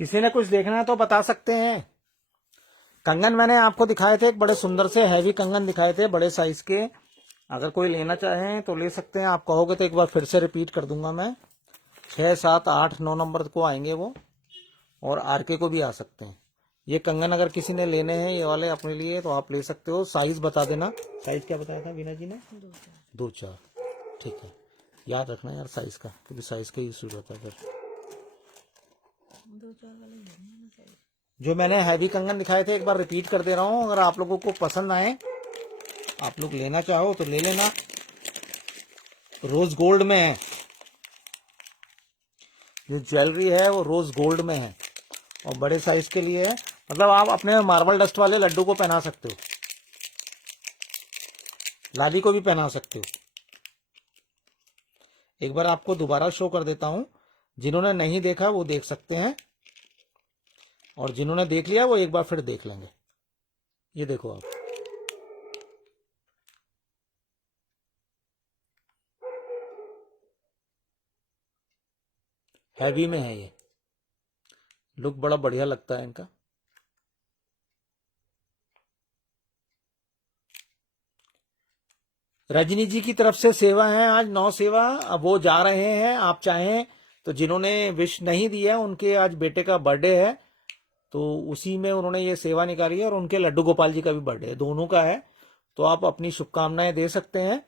किसी ने कुछ देखना है तो बता सकते हैं। कंगन मैंने आपको दिखाए थे, एक बड़े सुंदर से हैवी कंगन दिखाए थे, बड़े साइज के। अगर कोई लेना चाहे तो ले सकते हैं। आप कहोगे तो एक बार फिर से रिपीट कर दूंगा मैं। 6, 7, 8, 9 नंबर को आएंगे वो, और आरके को भी आ सकते हैं। ये कंगन अगर किसी ने लेने हैं ये वाले अपने लिए तो आप ले सकते हो। साइज बता देना। साइज क्या बताया था वीना जी ने? 2-4। ठीक है, याद रखना यार साइज का, क्योंकि साइज का इशू रहता है फिर। 2-4 वाले ही हैं ना साइज। जो मैंने हैवी कंगन दिखाए थे एक बार रिपीट कर दे रहा हूं। अगर आप लोगों को पसंद आए, आप लोग लेना चाहो तो ले लेना। रोज गोल्ड में है, जो ज्वेलरी है वो रोज गोल्ड में है और बड़े साइज के लिए है। मतलब आप अपने मार्बल डस्ट वाले लड्डू को पहना सकते हो, लाली को भी पहना सकते हो। एक बार आपको दोबारा शो कर देता हूं। जिन्होंने नहीं देखा वो देख सकते हैं, और जिन्होंने देख लिया वो एक बार फिर देख लेंगे। ये देखो आप, हैवी में है। ये लुक बड़ा बढ़िया लगता है इनका। रजनी जी की तरफ से सेवा है आज 9 सेवा। अब वो जा रहे हैं। आप चाहें तो जिन्होंने विश नहीं दिया उनके आज बेटे का बर्थडे है, तो उसी में उन्होंने ये सेवा निकाली है, और उनके लड्डू गोपाल जी का भी बर्थडे है, दोनों का है। तो आप अपनी शुभकामनाएं दे सकते हैं।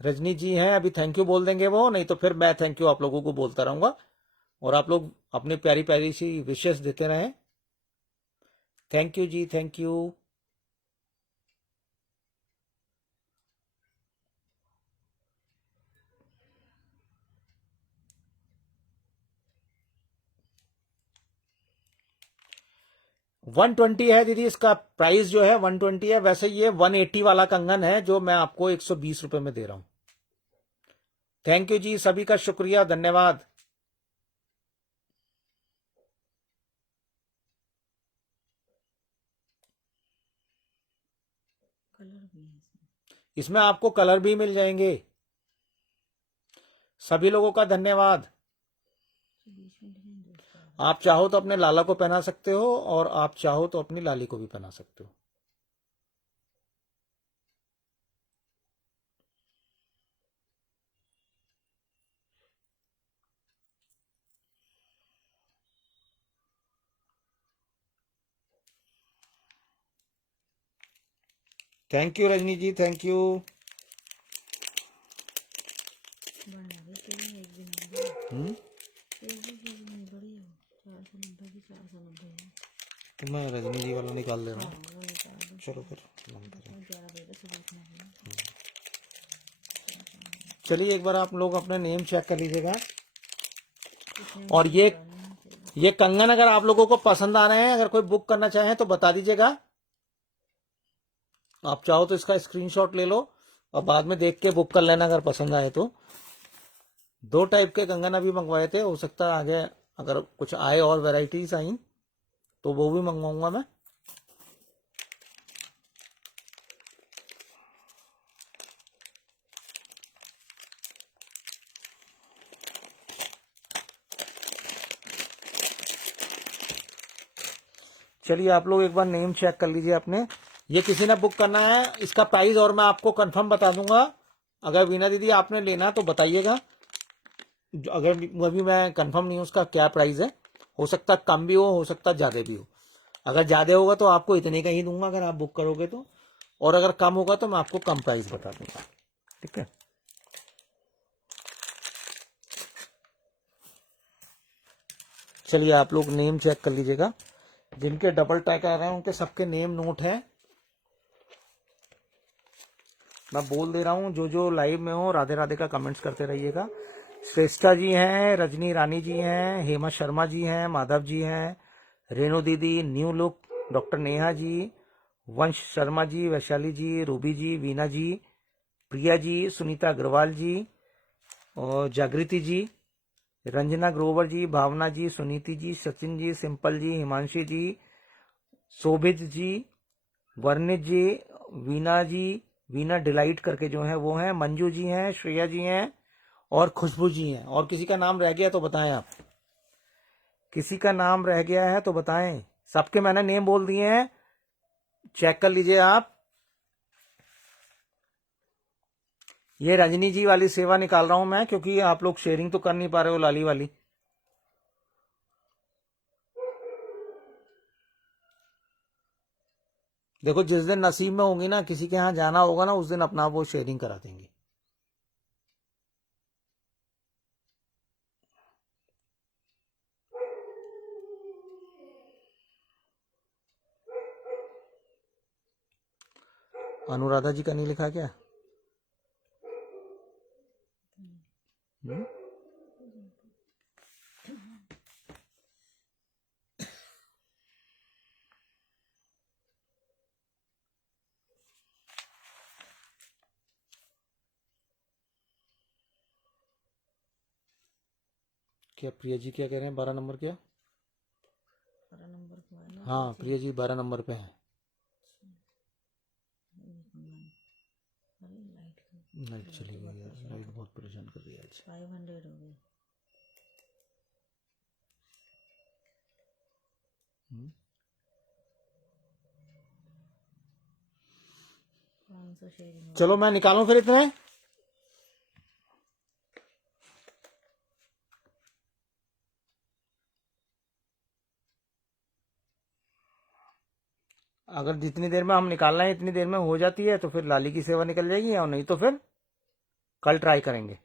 रजनी जी हैं, अभी थैंक यू बोल देंगे वो, नहीं तो फिर मैं थैंक यू आप लोगों को बोलता रहूंगा, और आप लोग अपनी प्यारी प्यारी सी विशेष देते रहें। थैंक यू जी, थैंक यू। $120 है दीदी, इसका प्राइस जो है 120 है। वैसे ये 180 वाला कंगन है जो मैं आपको 120 रुपए में दे रहा हूं। थैंक यू जी, सभी का शुक्रिया, धन्यवाद। कलर भी है इसमें। इसमें आपको कलर भी मिल जाएंगे। सभी लोगों का धन्यवाद। बीच में डिजाइन दूसरा है। आप चाहो तो अपने लाला को पहना सकते हो, और आप चाहो तो अपनी लाली को भी पहना सकते हो। Thank you Rajni ji, thank you. बना भी चाहिए एक दिन आगे। एक भी चीज नहीं बड़ी हो। 490 की 490 है। तो मैं रजनी जी वाला निकाल दे रहा हाँ हूँ। वो निकाल दो। चलो फिर। 11 बजे से देखना है। चलिए एक बार आप लोग अपने नेम चेक कर लीजिएगा। इसमें और ये कंगन अगर आप लोगों को पसंद आ रहे हैं, अगर कोई बुक करना चाहे तो बता दीजिएगा। आप चाहो तो इसका स्क्रीनशॉट ले लो और बाद में देख के बुक कर लेना अगर पसंद आए तो। 2 टाइप के कंगन अभी मंगवाए थे, हो सकता है आगे अगर कुछ आए और वैरायटीज आई तो वो भी मंगवाऊंगा मैं। चलिए आप लोग एक बार नेम चेक कर लीजिए अपने। ये किसी ने बुक करना है, इसका प्राइस और मैं आपको कंफर्म बता दूंगा। अगर वीना दीदी आपने लेना तो बताइएगा। अगर अभी मैं कंफर्म नहीं हूं उसका क्या प्राइस है, हो सकता कम भी हो सकता ज्यादा भी हो। अगर ज्यादा होगा तो आपको इतने का ही दूंगा अगर आप बुक करोगे तो, और अगर कम होगा तो मैं आपको कम प्राइस बता दूंगा। ठीक है। चलिए आप लोग नेम चेक कर लीजिएगा, जिनके डबल टैग आ रहे हैं उनके सबके नेम नोट है। मैं बोल दे रहा हूँ, जो जो लाइव में हो राधे राधे का कमेंट्स करते रहिएगा। श्रेष्ठा जी हैं, रजनी रानी जी हैं, हेमा शर्मा जी हैं, माधव जी हैं, रेणु दीदी, new look, doctor Neha ji, वंश शर्मा जी, वैशाली जी, रूबी जी, वीना जी, प्रिया जी, सुनीता अग्रवाल जी और जागृति जी, रंजना ग्रोवर जी, भावना जी, सुनीति जी, सचिन जी, सिंपल जी, हिमांशी जी, शोभित जी, वर्णित जी, वीना जी, वीना डिलाइट करके जो है वो हैं, मंजू जी हैं, श्रेया जी हैं और खुशबू जी हैं। और किसी का नाम रह गया तो बताएं आप, किसी का नाम रह गया है तो बताएं। सबके मैंने नेम बोल दिए हैं, चेक कर लीजिए आप। ये रजनी जी वाली सेवा निकाल रहा हूं मैं, क्योंकि आप लोग शेयरिंग तो कर नहीं पा रहे हो लाली वाली। देखो जिस दिन नसीब में होंगी ना, किसी के यहाँ जाना होगा ना, उस दिन अपना वो शेयरिंग करा देंगे। अनुराधा जी का नहीं लिखा क्या? हम्म? क्या प्रिया जी क्या कह रहे हैं? 12 नंबर क्या? 12 नंबर को है ना। हाँ प्रिया जी 12 नंबर पे है। अरे लाइट लाइट चली गई यार, लाइट बहुत परेशान कर रही है आज। 500 हो गए। हम्म? 500 शेयरिंग। चलो मैं निकालूं फिर इतने। अगर जितनी देर में हम निकालना है इतनी देर में हो जाती है तो फिर लाली की सेवा निकल जाएगी, और नहीं तो फिर कल ट्राई करेंगे।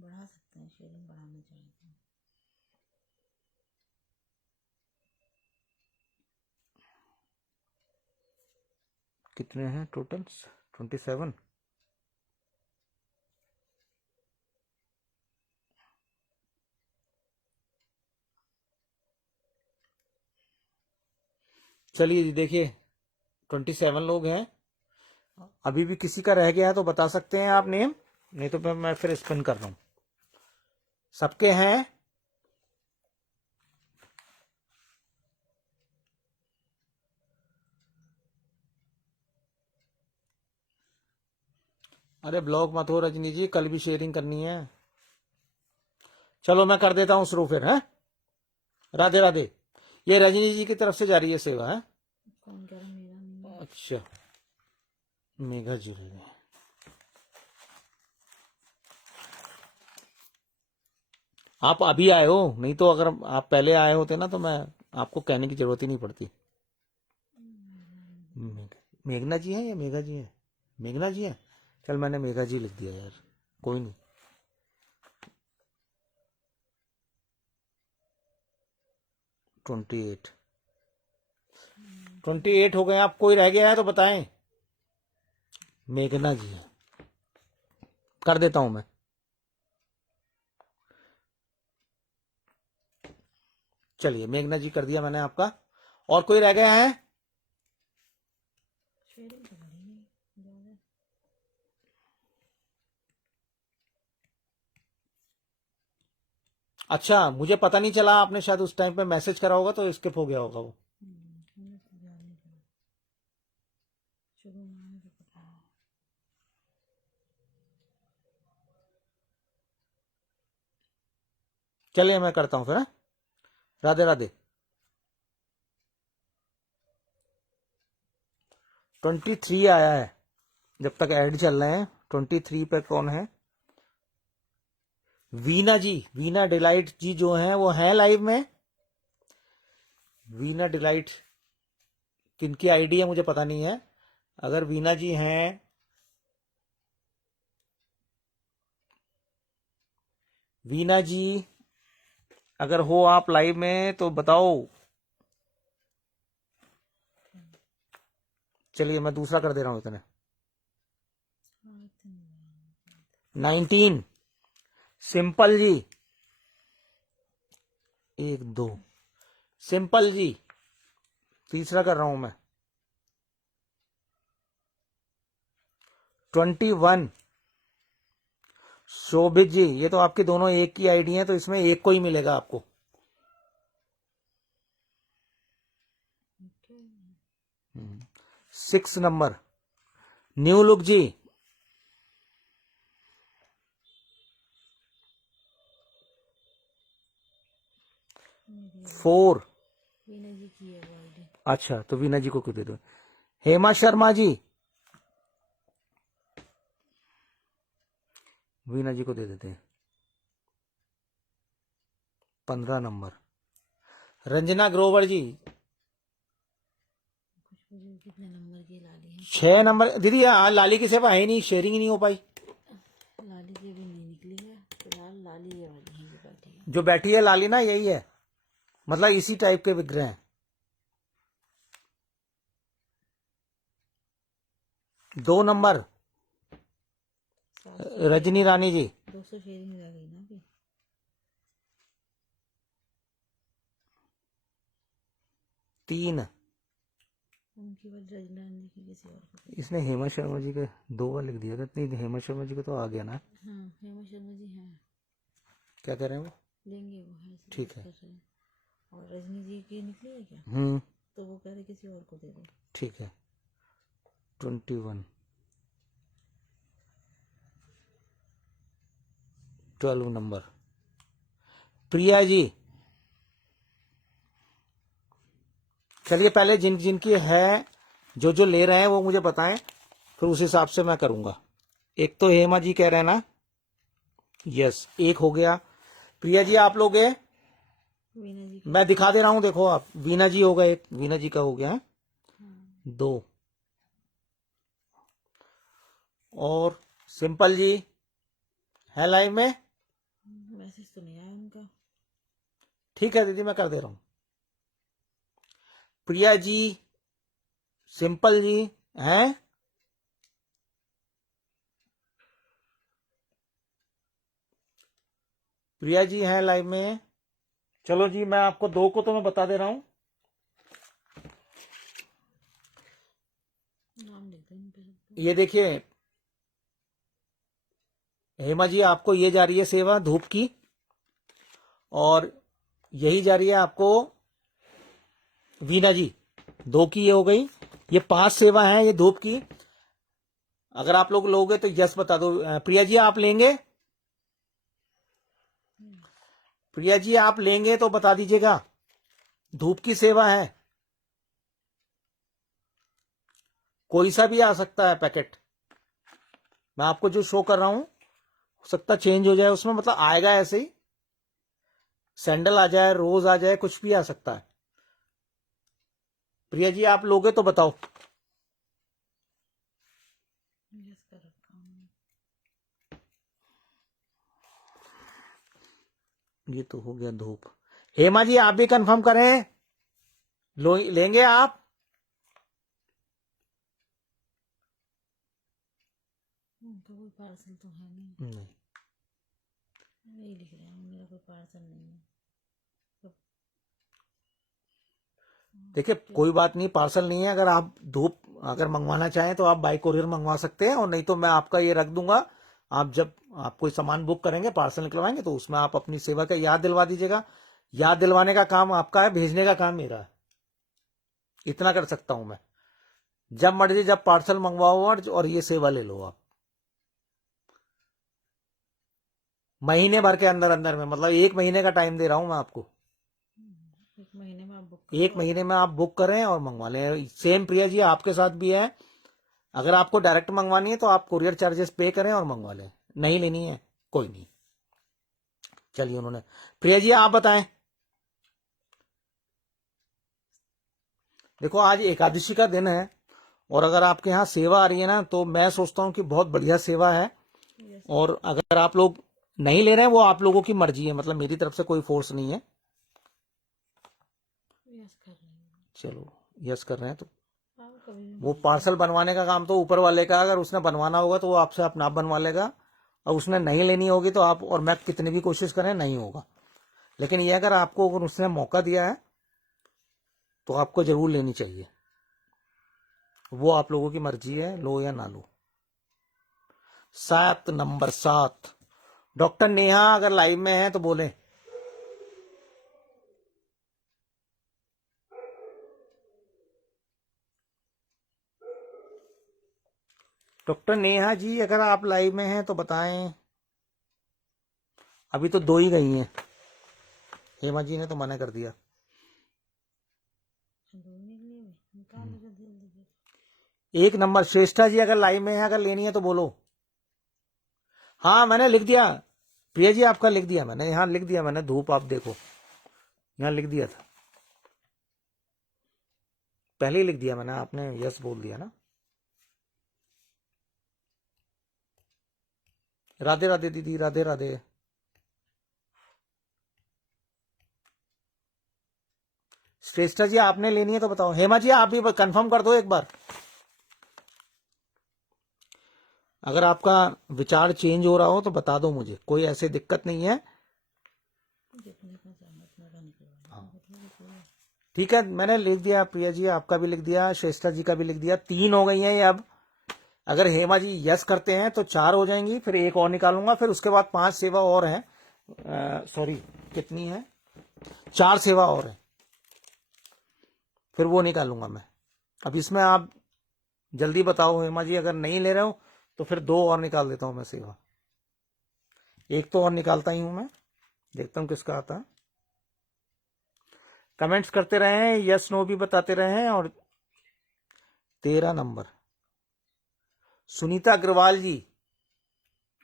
बढ़ा सकते हैं, शेयरिंग बढ़ाना चाहिए। कितने हैं टोटल? 27। चलिए जी देखिए 27 लोग हैं। अभी भी किसी का रह गया है तो बता सकते हैं आप नेम, नहीं तो मैं फिर स्पिन कर रहा हूं। सबके हैं? अरे ब्लॉक मत हो रजनी जी, कल भी शेयरिंग करनी है। चलो मैं कर देता हूं शुरू फिर है। राधे राधे। ये रजनी जी की तरफ से जा रही है सेवा है। कौन कह रहा है? मेरा नहीं है। अच्छा मेघा ज्वेलरी। आप अभी आए हो, नहीं तो अगर आप पहले आए होते ना तो मैं आपको कहने की जरूरत ही नहीं पड़ती। मेघना जी है या मेघा जी है? मेघना जी है। चल मैंने मेघा जी लिख दिया यार, कोई नहीं। ट्वेंटी एट हो गए। आप कोई रह गया है तो बताएं। मेघना जी है, कर देता हूं मैं। चलिए मेघना जी कर दिया मैंने आपका। और कोई रह गया है? शेयरिंग तो बढ़ी नहीं ज़्यादा। अच्छा मुझे पता नहीं चला, आपने शायद उस टाइम पे मैसेज करा होगा तो स्किप हो गया होगा वो। हमने तो ध्यान नहीं दिया। शुरू में तो पता नहीं। चलिए मैं करता हूं फिर है? राधे राधे। 23 आया है, जब तक ऐड चल रहे हैं। 23 पे कौन है? वीना जी, वीना डिलाइट जी जो हैं वो हैं लाइव में। वीना डिलाइट किनकी आईडी है मुझे पता नहीं है। अगर वीना जी हैं वीना जी अगर हो आप लाइव में तो बताओ। चलिए मैं दूसरा कर दे रहा हूं इतने। 19 सिंपल जी, 1 2 सिंपल जी, तीसरा कर रहा हूं मैं। 21 शोभित जी, ये तो आपके दोनों एक की आईडी है तो इसमें एक को ही मिलेगा आपको। 6 नंबर न्यू लुक जी, 4। वीना जी की है वो आईडी। अच्छा तो वीना जी को क्यों दे दो। हेमा शर्मा जी, वीना जी को दे देते हैं। 15 नंबर रंजना ग्रोवर जी, खुशबू जी कितने नंबर की लाली है? 6 नंबर। दीदी आज लाली की सेवा है नहीं, शेयरिंग ही नहीं हो पाई। लाली की भी नहीं निकली है फिलहाल। लाली ये वाली है जो बैठी है। जो बैठी है लाली ना यही है, मतलब इसी टाइप के विग्रह हैं। 2 नंबर 700 रजनी रानी जी, 200 शेयरिंग रह गई ना अभी। 3। उनकी वजह रजनी की किसी और को। इसने हेमा शर्मा जी के 2 बार लिख दिया था। इतनी हेमा शर्मा जी को तो आ गया ना। हाँ हेमा शर्मा जी हैं। क्या कह रहे हैं वो? लेंगे वो है इसलिए ठीक है। कर रहे हैं। और रजनी जी की निकली है क्या? तो वो कह रहे किसी और को दे दो। ठीक है। 21 12 नंबर प्रिया जी। चलिए पहले जिन जिनकी है, जो जो ले रहे हैं वो मुझे बताएं, फिर उस हिसाब से मैं करूंगा। एक तो हेमा जी कह रहे हैं ना, यस एक हो गया। प्रिया जी आप लोग हैं? वीना जी मैं दिखा दे रहा हूं, देखो आप। वीना जी हो गए, वीना जी का हो गया है 2। और सिंपल जी है लाइव में? मैसेज तो नहीं आया उनका। ठीक है दीदी मैं कर दे रहा हूं। प्रिया जी, सिंपल जी हैं? प्रिया जी हैं लाइव में? चलो जी मैं आपको 2 को तो मैं बता दे रहा हूं। नाम लिख दें फिर। ये देखिए हेमा जी, आपको ये जा रही है सेवा धूप की, और यही जा रही है आपको वीना जी। 2 की ये हो गई। ये 5 सेवा है ये धूप की। अगर आप लोग लोगे तो यस बता दो। प्रिया जी आप लेंगे? प्रिया जी आप लेंगे तो बता दीजिएगा। धूप की सेवा है, कोई सा भी आ सकता है पैकेट। मैं आपको जो शो कर रहा हूं हो सकता चेंज हो जाए उसमें, मतलब आएगा ऐसे ही। सैंडल आ जाए, रोज आ जाए, कुछ भी आ सकता है। प्रिया जी आप लोगे तो बताओ। यस कर रखा हूँ। ये तो हो गया धूप। हेमा जी आप भी कंफर्म करें, लेंगे आप? उनका कोई पार्सल तो है नहीं। नहीं। यही लिख रहे हैं मेरा कोई पार्सल नहीं है। देखिए कोई बात नहीं, पार्सल नहीं है। अगर आप धूप अगर मंगवाना चाहें तो आप बाय कोरियर मंगवा सकते हैं, और नहीं तो मैं आपका ये रख दूंगा। आप जब आप कोई सामान बुक करेंगे, पार्सल निकलवाएंगे, तो उसमें आप अपनी सेवा का याद दिलवा दीजिएगा। याद दिलवाने का काम आपका है, भेजने का काम मेरा है। इतना कर सकता हूं मैं। जब मर्जी जब पार्सल मंगवाओ और ये सेवा ले लो आप। महीने भर के अंदर अंदर में, मतलब 1 महीने का टाइम दे रहा हूं मैं आपको। 1 महीने में आप बुक 1 महीने में आप बुक करें और मंगवा लें। सेम प्रिया जी आपके साथ भी है। अगर आपको डायरेक्ट मंगवानी है तो आप कुरियर चार्जेस पे करें और मंगवा लें। नहीं लेनी है कोई नहीं। चलिए उन्होंने, प्रिया जी आप बताएं। देखो आज एकादशी का दिन है, और अगर आपके यहाँ सेवा आ रही है ना, तो मैं सोचता हूँ कि बहुत बढ़िया सेवा है। यस। और अगर आप लोग नहीं ले रहे हैं वो आप लोगों की मर्जी है, मतलब मेरी तरफ से कोई फोर्स नहीं है। यस कर रही हूँ। चलो यस कर रहे हैं तो आप कभी भी वो पार्सल बनवाने का काम तो ऊपर वाले का, अगर उसने बनवाना होगा तो वो आपसे अपना आप बनवा लेगा, और उसने नहीं लेनी होगी तो आप और मैं कितनी भी कोशिश करें नहीं होगा। लेकिन ये अगर आपको अगर उसने मौका दिया है तो आपको जरूर लेनी चाहिए, वो आप लोगों की मर्जी है, लो या ना लो। 7 नंबर 7, डॉक्टर नेहा अगर लाइव में है तो बोले। डॉक्टर नेहा जी अगर आप लाइव में हैं तो बताएं। अभी तो 2 ही गई हैं, हेमा जी ने तो मना कर दिया। दो निकली हुई निकाल लो जल्दी जल्दी। 1 नंबर श्रेष्ठा जी अगर लाइव में है, अगर लेनी है तो बोलो। हाँ मैंने लिख दिया, प्रिया जी आपका लिख दिया मैंने, यहाँ लिख दिया मैंने, धूप आप देखो यहाँ लिख दिया था, पहले ही लिख दिया मैंने, आपने यस बोल दिया ना। राधे राधे दीदी, राधे राधे। श्रेष्ठा जी आपने लेनी है तो बताओ। हेमा जी आप भी कंफर्म कर दो एक बार, अगर आपका विचार चेंज हो रहा हो तो बता दो मुझे, कोई ऐसी दिक्कत नहीं है। जितने का चाहे उतना का निकलवा। हाँ ठीक है, मैंने लिख दिया, प्रिया जी आपका भी लिख दिया, श्रेष्ठा जी का भी लिख दिया, 3 हो गई हैं ये अब। अगर हेमा जी यस करते हैं तो 4 हो जाएंगी, फिर एक और निकालूंगा, फिर उसके बाद 5 सेवा और है, सॉरी कितनी है, 4 सेवा और है, फिर वो निकालूंगा मैं। अब इसमें आप जल्दी बताओ हेमा जी, अगर नहीं ले रहे हो तो फिर 2 और निकाल देता हूं मैं सेवा, एक तो और निकालता ही हूं मैं, देखता हूं किसका आता है। कमेंट्स करते रहे, यस नो भी बताते रहे। और 13 नंबर सुनीता अग्रवाल जी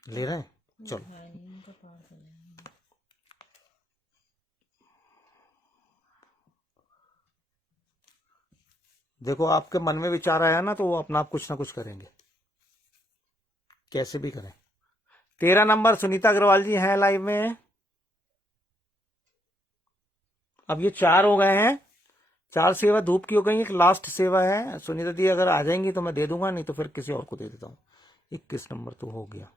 ले रहे हैं, चलो। भाई नहीं उनका पार्सल है। देखो आपके मन में विचार आया ना तो वो अपना आप कुछ ना कुछ करेंगे, कैसे भी करें। 13 नंबर सुनीता अग्रवाल जी हैं लाइव में। अब ये 4 हो गए हैं, 4 सेवा धूप की हो गई, एक लास्ट सेवा है। सुनीता दी अगर आ जाएंगी तो मैं दे दूंगा, नहीं तो फिर किसी और को दे देता हूं। 21 नंबर तो हो गया।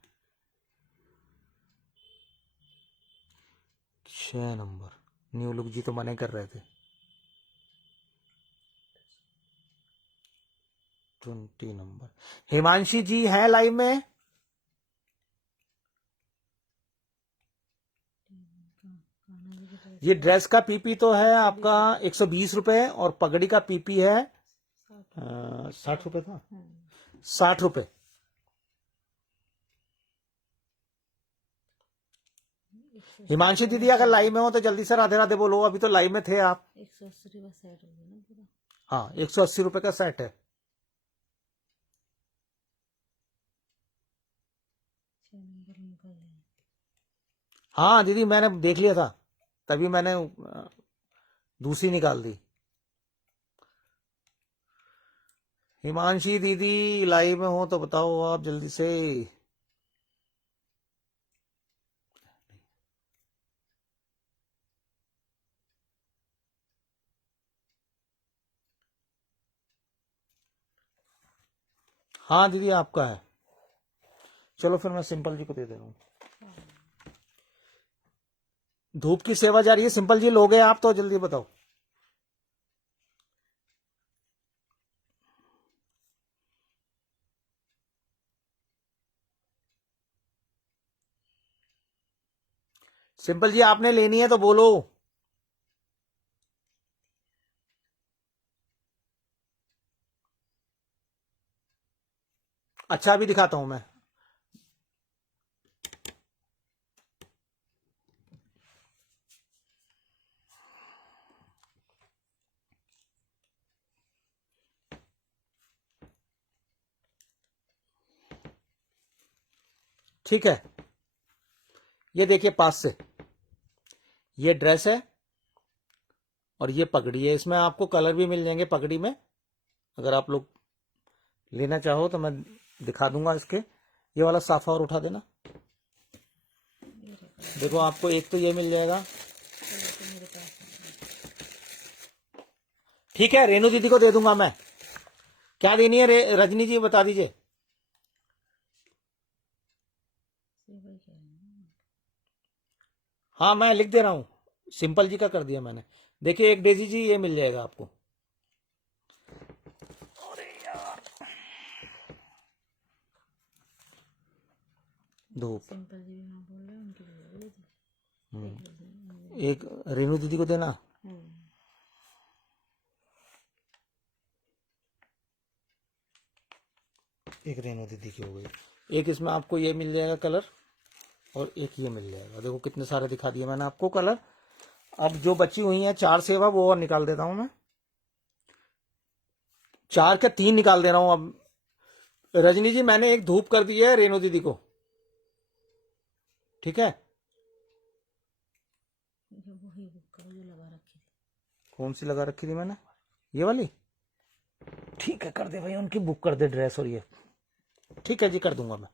6 नंबर न्यू लुक जी तो मना कर रहे थे। 20 नंबर हिमांशी जी है लाइव में। ये ड्रेस का पीपी तो है आपका 120 रुपए, और पगड़ी का पीपी है 60 रुपए था, 60 रुपए। हिमांशी दीदी अगर लाइव में हो तो जल्दी से राधे राधे बोलो, अभी तो लाइव में थे आप। 180 का सेट हो गया ना पूरा। हाँ 180 रुपए का सेट है। 6 नंबर निकल गए। हाँ दीदी मैंने देख लिया था, तभी मैंने दूसरी निकाल दी। हिमांशी दीदी लाइव में हो तो बताओ आप जल्दी से। हाँ दीदी आपका है, चलो फिर मैं सिंपल जी को दे रहा हूँ। धूप की सेवा जा रही है, सिंपल जी लोगे आप तो जल्दी बताओ। सिंपल जी आपने लेनी है तो बोलो। अच्छा अभी दिखाता हूं मैं। ठीक है, ये देखिए पास से, ये ड्रेस है और ये पगड़ी है, इसमें आपको कलर भी मिल जाएंगे पगड़ी में, अगर आप लोग लेना चाहो तो मैं दिखा दूंगा इसके। ये वाला साफा और उठा देना। ये देखो आपको एक तो ये मिल जाएगा। तो ये तो मेरे पास है। ठीक है, रेनू दीदी को दे दूंगा मैं। क्या देनी है रजनी जी, बता दीजिए। सेवा क्या है? हाँ मैं लिख दे रहा हूँ, सिंपल जी का कर दिया मैंने। देखिए एक डेजी जी ये मिल जाएगा आपको। धूप। सिंपल जी भी हाँ बोल रहे हैं, उनकी भी बोल रही थी। हम्म, एक रजनी। एक रेनू दीदी को देना। एक रेनू दीदी की हो गई। एक इसमें आपको ये मिल जाएगा कलर, और एक ये मिल जाएगा। देखो कितने सारे दिखा दिए मैंने आपको कलर। अब जो बची हुई है 4 सेवा वो और निकाल देता हूं मैं। 4 के 3 निकाल दे रहा हूं अब। रजनी जी मैंने एक धूप कर दी है रेनू दीदी को, ठीक है। ये वही बुक करो जो लगा रखी थी। कौन सी लगा रखी थी मैंने? ये वाली। ठीक है कर दे भाई, उनकी बुक कर दे ड्रेस और ये। ठीक है जी कर दूंगा मैं।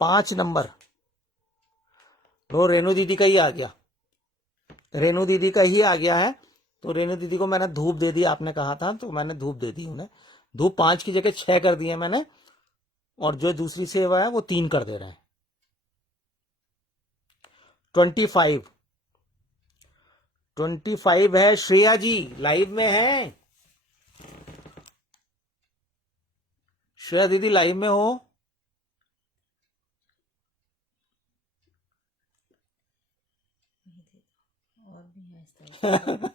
5 नंबर तो रेनू दीदी का ही आ गया, रेनू दीदी का ही आ गया है। तो रेनू दीदी को मैंने धूप दे दी, आपने कहा था तो मैंने धूप दे दी उन्हें। धूप 5 की जगह 6 कर दिए मैंने, और जो दूसरी सेवा है वो 3 कर दे रहे हैं। 25 25 है। श्रेया जी लाइव में है? श्रेया दीदी लाइव में हो? और भी है इस तरह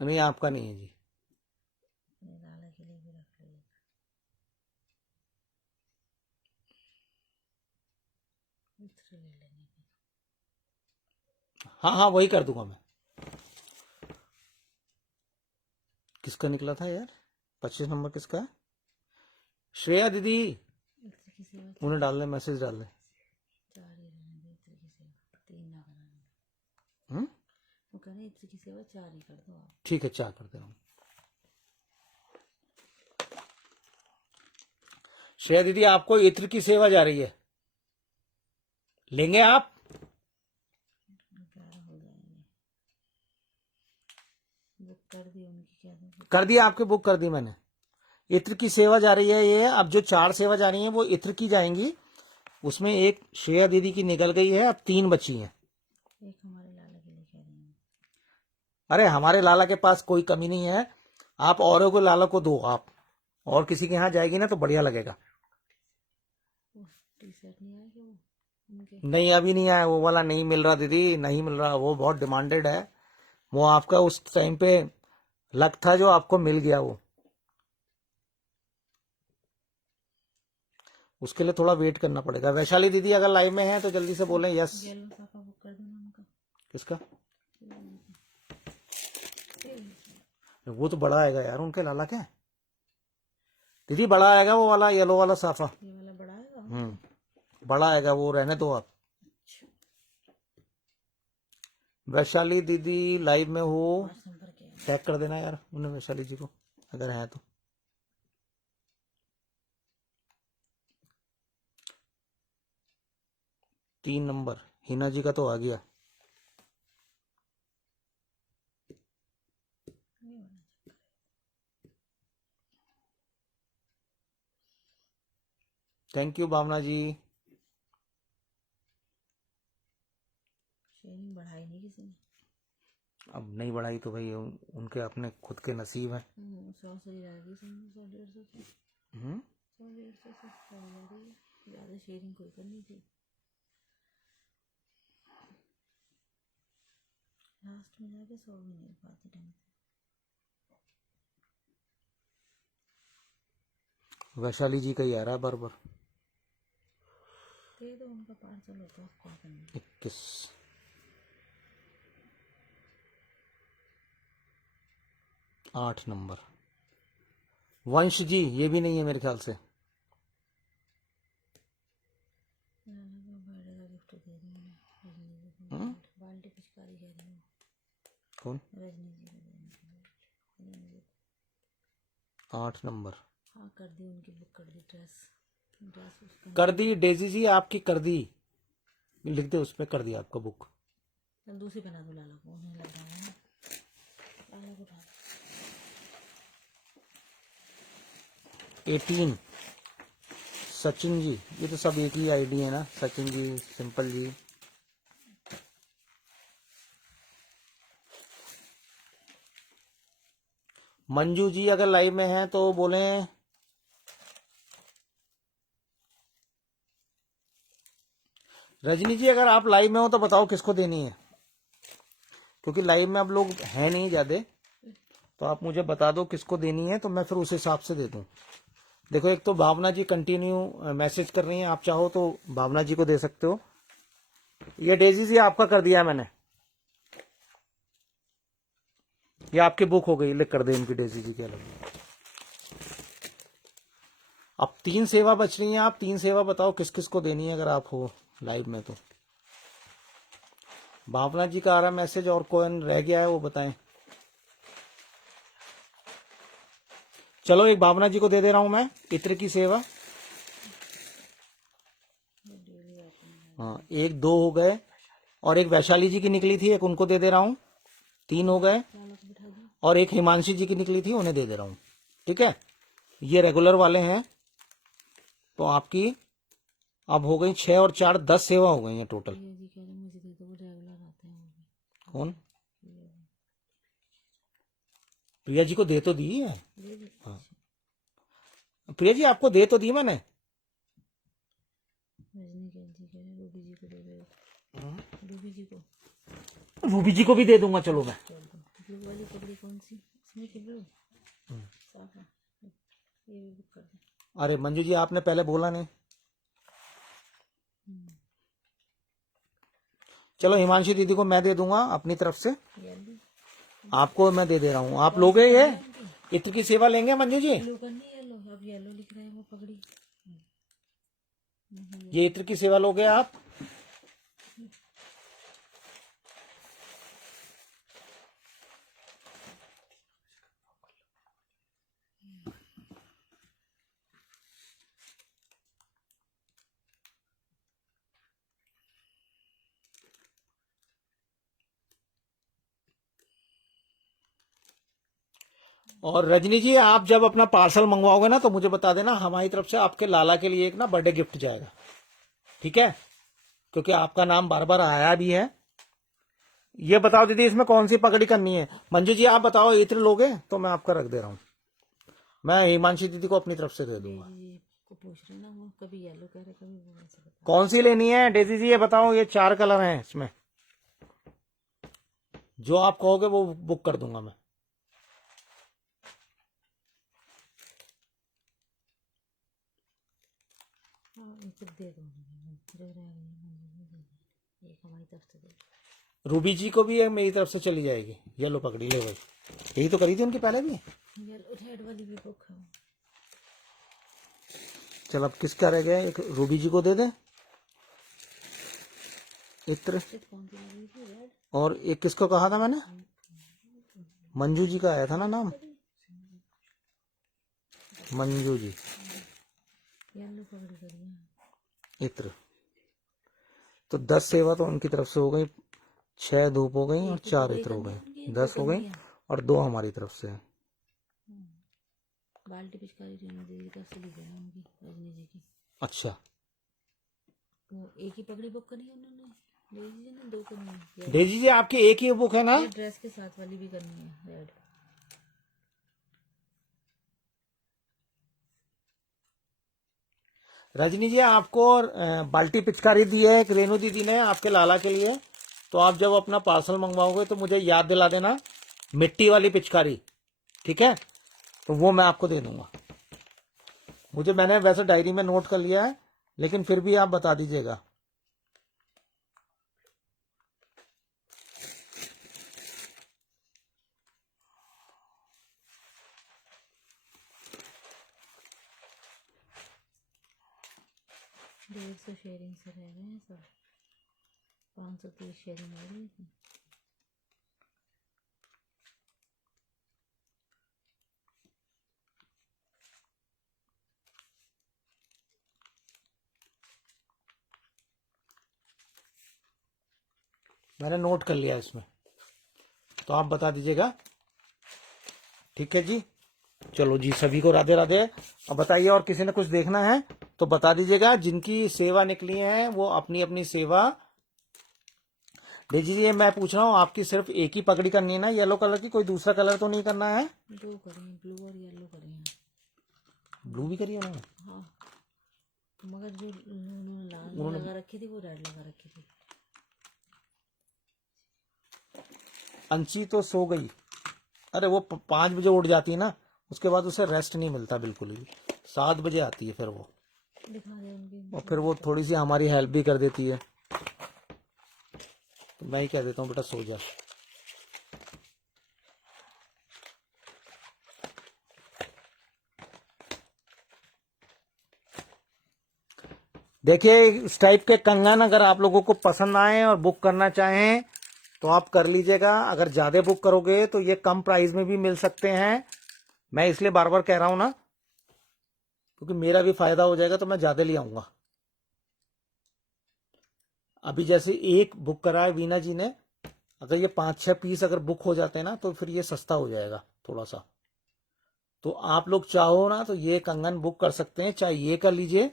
नहीं आपका नहीं है जी। अपने लाला के लिए भी रख लीजिए। इत्र ले लेंगे। हाँ हाँ वही कर दूंगा मैं। किसका निकला था यार? 25 नंबर किसका है? श्रेया दीदी। इत्र की सेवा उन्हें डाल दे, मैसेज डाल दे। 4 ही रहने दो, इत्र की सेवा 3 ना कराना। हम्म, वो कह रहे इत्र की सेवा 4 ही कर दो आप। ठीक है 4 कर दे रहा हूं। श्रेया दीदी आपको इत्र की सेवा जा रही है, लेंगे आप? 11 हो जाएंगे। बुक कर दी उनकी, क्या दो कर दिया आपके, बुक कर दी मैंने। इत्र की सेवा जा रही है ये। अब जो 4 सेवा जा रही है वो इत्र की जाएंगी। उसमें एक श्रेया दीदी की निकल गई है, अब 3 बची हैं। एक हमारे लाला के लिए कह रही हैं। अरे हमारे लाला के पास कोई कमी नहीं है, आप औरों को लाला को दो। आप और किसी के यहाँ जाएगी ना तो बढ़िया लगेगा। वो टी शर्ट नहीं आएगी वो उनके। नहीं अभी नहीं आया वो वाला, नहीं मिल रहा दीदी, नहीं मिल रहा। वो बहुत डिमांडेड है। वो आपका उस टाइम पे लक था जो आपको मिल गया, वो उसके लिए थोड़ा वेट करना पड़ेगा। वैशाली दीदी अगर लाइव में है तो जल्दी से बोलें यस। येलो साफा बुक कर देना उनका। किसका? वो तो बड़ा आएगा यार उनके लाला के। दीदी बड़ा आएगा वो वाला येलो वाला साफा। ये वाला बड़ा है। बड़ा आएगा वो, रहने दो आप। वैशाली दीदी लाइव में हो? और संपर्क किया है। टैग कर देना यार उन्हें, वैशाली जी को अगर है तो। तीन नंबर हिना जी का तो आ गया। Thank you Bhavna ji. Sharing बढ़ाई नहीं किसी ने। अब नहीं बढ़ाई तो भाई उनके अपने खुद के नसीब है। 100 से ही रहेगी, 100 150 से। 100 150 से क्या हो रही है। ज़्यादा शेयरिंग कोई करनी थी। लास्ट में जाके 100 भी नहीं पाते ढंग से। वैशाली जी का ही आ रहा है बार बार। दे दो, उनका पार्सल होता है, क्या करना। 21 8 नंबर। वंश जी ये भी नहीं है मेरे ख्याल से। बर्थडे का गिफ्ट दे रही हूँ रजनी जी को। हम्म? बाल्टी पिचकारी कह रही हूँ कौन? रजनी जी को देने के लिए। रजनी जी 8 नंबर हाँ कर दी, उनकी बुक कर दी। ड्रेस ड्रेस उसका कर दी डेजी जी, आपकी कर दी, लिख दे उसमें, कर दी आपका बुक। चल दूसरी बना दो लाला को, उन्हें लग रहा है ना। लाला को उठा दो। 18 सचिन जी, ये तो सब एक ही आईडी है ना, सचिन जी, सिंपल जी। मंजू जी अगर लाइव में हैं तो बोलें। रजनी जी अगर आप लाइव में हो तो बताओ किसको देनी है, क्योंकि लाइव में अब लोग हैं नहीं ज्यादा, तो आप मुझे बता दो किसको देनी है तो मैं फिर उस हिसाब से दे दूं। देखो एक तो भावना जी कंटिन्यू मैसेज कर रही हैं, आप चाहो तो भावना जी को दे सकते हो। ये डेजी जी आपका कर दिया मैंने, ये आपकी बुक हो गई, लिख कर दे इनकी डेजी जी के अलग। अब 3 सेवा बच रही हैं, आप 3 सेवा बताओ किस किस को देनी है अगर आप हो लाइव में तो। भावना जी का आ रहा मैसेज, और कौन रह गया है वो बताएं। चलो एक भावना जी को दे दे रहा हूं मैं इत्र की सेवा। हाँ, 1 2 हो गए, और एक वैशाली जी की निकली थी, एक उनको दे दे रहा हूं, 3 हो गए, लाला को बिठा दो। और एक हिमांशी जी की निकली थी, उन्हें दे दे रहा हूं। ठीक है, ये रेगुलर वाले हैं, तो आपकी अब हो गई 6 और 4 10 सेवा हो गई हैं टोटल। प्रिया जी कह रहे मुझे दे दो, वो रेगुलर आते हैं वो भी। कौन? प्रिया जी को दे तो दी है। दे दो। हाँ, प्रिया जी आपको दे तो दी मैंने। रजनीकांत जी कह रहे रूबी जी को दे दो। रूबी जी को रूबी जी को भी दे दूंगा, चलो मैं। कर दो। ब्लू वाली कपड़ी कौन सी, इसमें की ब्लू साफा, ये भी बुक कर दो। अरे मंजू जी आपने पहले बोला नहीं। चलो हिमांशी दीदी को मैं दे दूंगा अपनी तरफ से, येलो आपको मैं दे दे रहा हूँ। आप लोगे ये इत्र की सेवा लेंगे मंजू जी? ब्लू करनी, येलो, अब येलो लिख रहा है वो पगड़ी। ये इत्र की सेवा लोगे आप? और रजनी जी आप जब अपना पार्सल मंगवाओगे ना तो मुझे बता देना, हमारी तरफ से आपके लाला के लिए एक ना बर्थडे गिफ्ट जाएगा, ठीक है? क्योंकि आपका नाम बार बार आया भी है। ये बताओ दीदी इसमें कौन सी पगड़ी करनी है? मंजू जी आप बताओ, इत्र लोगे तो मैं आपका रख दे रहा हूँ, मैं हिमांशी दीदी को अपनी तरफ से दे दूंगा। जी को पूछ रहे ना, वो कभी येलो कह रहे कभी वो ऐसे बता। कौन सी लेनी है डेजी जी ये बताओ, ये 4 कलर हैं इसमें, जो आप कहोगे वो बुक कर दूंगा मैं। हाँ एक दे दो, रह रहा है एक हमारी तरफ से दे दो। रूबी जी को भी है मेरी तरफ से चली जाएगी, ये लो पकड़ी ले भाई, यही तो करी थी उनकी पहले भी। येलो रेड वाली भी बुक है। चल अब किसका रह गया, एक रूबी जी को दे दे इत्र, कौन सी लगी थी, रेड? और एक किसको कहा था मैंने? मंजू जी का आया था ना नाम, मंजू जी। येलो पगड़ी करिए। इत्र तो 10 सेवा तो उनकी तरफ से हो गई, 6 धूप हो गई और 4 इत्र हो गए, 10 हो गई, और 2 हमारी तरफ से। बाल्टी पिचकारी रेणु दीदी की तरफ से ली देना उनकी, रजनी जी की। अच्छा वो एक ही पगड़ी बुक करी है उन्होंने, डेजी जी ने 2 करनी है। डेजी जी आपकी एक ही बुक है ना? ये ड्रेस के साथ वाली भी करनी है, रेड। रजनी जी आपको बाल्टी पिचकारी दी है एक रेणु दीदी ने आपके लाला के लिए, तो आप जब अपना पार्सल मंगवाओगे तो मुझे याद दिला देना, मिट्टी वाली पिचकारी, ठीक है? तो वो मैं आपको दे दूंगा। मुझे मैंने वैसे डायरी में नोट कर लिया है, लेकिन फिर भी आप बता दीजिएगा। डेढ़ 150 शेयरिंग से रह गए हैं सब, 530 शेयरिंग हो रही थी। मैंने नोट कर लिया इसमें, तो आप बता दीजिएगा। ठीक है जी, चलो जी, सभी को राधे राधे। अब बताइए, और किसी ने कुछ देखना है तो बता दीजिएगा। जिनकी सेवा निकली है वो अपनी अपनी सेवा दीजिए। मैं पूछ रहा हूँ, आपकी सिर्फ एक ही पगड़ी करनी है ना येलो कलर की, कोई दूसरा कलर तो नहीं करना है? दो करे हैं, ब्लू और येलो करे हैं। ब्लू भी करी है उन्होंने? हाँ, मगर जो उन्होंने लाल लगा रखी थी वो रेड लगा रखी थी। अंशी तो सो गई। अरे वो 5 बजे उठ जाती है ना, उसके बाद उसे रेस्ट नहीं मिलता बिल्कुल भी। 7 बजे आती है फिर वो, दिखा दे उनकी। और फिर वो थोड़ी सी हमारी हेल्प भी कर देती है। तो मैं ही कह देता हूँ बेटा सो जा। देखिए, इस टाइप के कंगन अगर आप लोगों को पसंद आए और बुक करना चाहें तो आप कर लीजिएगा। अगर ज्यादा बुक करोगे तो ये कम प्राइस में भी मिल सकते हैं। मैं इसलिए बार बार कह रहा हूं ना, क्योंकि मेरा भी फायदा हो जाएगा, तो मैं ज्यादा ले आऊंगा। अभी जैसे एक बुक करा है वीना जी ने, अगर ये 5-6 पीस अगर बुक हो जाते हैं ना तो फिर ये सस्ता हो जाएगा थोड़ा सा। तो आप लोग चाहो ना तो ये कंगन बुक कर सकते हैं, चाहे ये कर लीजिए,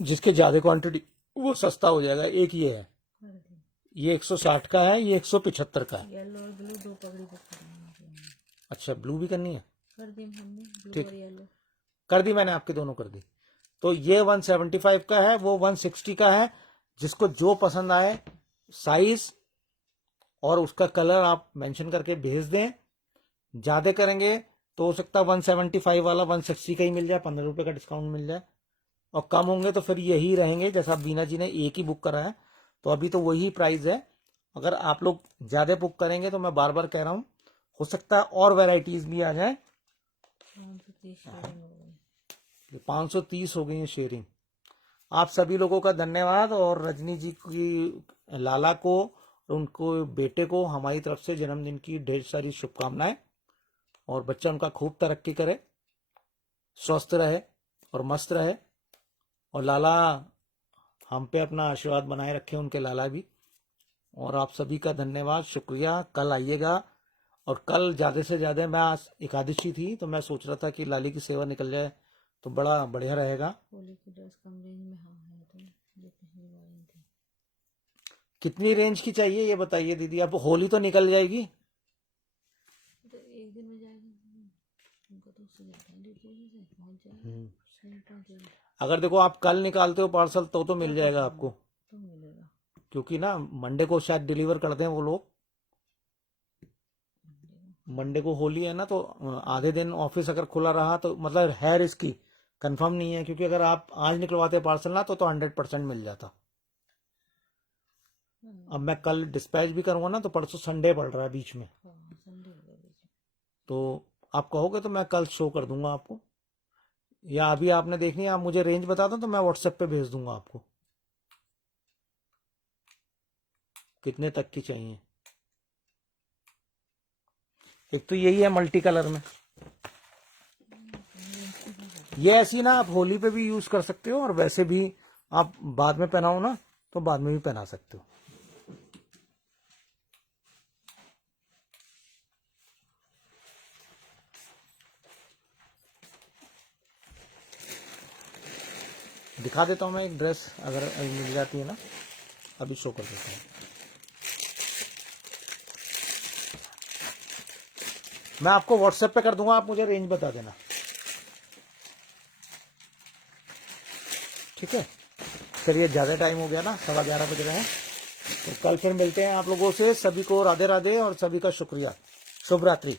जिसके ज्यादा क्वांटिटी वो सस्ता हो जाएगा। एक ये है, कर दी। ये 160 का है, ये 175 का है। येलो और ब्लू दो पगड़ी बुक करेंगे। अच्छा, ब्लू भी करनी है? कर दी हमने, ब्लू ठीक। और येलो। कर दी मैंने, आपके दोनों कर दी। तो ये 175 का है, वो 160 का है। जिसको जो पसंद आए साइज और उसका कलर आप मेंशन करके भेज दें। ज्यादा करेंगे तो हो सकता है 175 वाला 160 का ही मिल जाए, 15 रुपए का डिस्काउंट मिल जाए। और कम होंगे तो फिर यही रहेंगे, जैसा बीना जी ने एक ही बुक करा है तो अभी तो वही प्राइस है। अगर आप लोग ज्यादा बुक करेंगे तो मैं बार बार कह रहा हूं, हो सकता है और वेराइटीज भी आ जाए। 530 शेयरिंग हो गई। 530 हो गई है शेयरिंग। आप सभी लोगों का धन्यवाद, और रजनी जी की लाला को, उनको बेटे को हमारी तरफ से जन्मदिन की ढेर सारी शुभकामनाएं। और बच्चा उनका खूब तरक्की करे, स्वस्थ रहे और मस्त रहे, और लाला हम पे अपना आशीर्वाद बनाए रखे, उनके लाला भी। और आप सभी का धन्यवाद, शुक्रिया। कल आइएगा, और कल ज्यादा से ज्यादा, मैं आज एकादशी थी तो मैं सोच रहा था कि लाली की सेवा निकल जाए तो बड़ा बढ़िया रहेगा। होली की ड्रेस कम रेंज में हाँ है तो जो पिछली बार आई थी। कितनी रेंज की चाहिए ये बताइए दीदी? अब होली तो निकल जाएगी। तो एक दिन में जाएगा उनका, तो उससे जाता है ड्यूटी से पहुंच जाएगा, सही पहुंच जाएगा। अगर देखो आप कल निकालते हो पार्सल तो मिल जाएगा आपको, तो मिलेगा। क्योंकि ना मंडे को शायद डिलीवर करते हैं वो लोग। मंडे को होली है ना, तो आधे दिन ऑफिस अगर खुला रहा तो मतलब है रिस्की, कंफर्म नहीं है। क्योंकि अगर आप आज निकलवाते पार्सल ना तो 100% मिल जाता। अब मैं कल डिस्पैच भी करूंगा ना, तो परसों संडे पड़ रहा है बीच में, हाँ, संडे होगा बीच में। तो आप कहोगे तो मैं कल शो कर दूंगा आपको, या अभी आपने देखनी है आप मुझे रेंज बता दो तो मैं व्हाट्सएप पे भेज दूंगा आपको कितने तक की चाहिए। एक तो यही है मल्टी कलर में, ये ऐसी ना आप होली पे भी यूज कर सकते हो, और वैसे भी आप बाद में पहनाओ ना तो बाद में भी पहना सकते हो। दिखा देता हूं मैं एक ड्रेस, अगर मिल जाती है ना, अभी शो कर देता हूं। मैं आपको व्हाट्सएप पे कर दूंगा, आप मुझे रेंज बता देना, ठीक है? चलिए, ज्यादा टाइम हो गया ना, 11:15 बज रहे हैं, तो कल फिर मिलते हैं आप लोगों से। सभी को राधे राधे और सभी का शुक्रिया। शुभ रात्रि।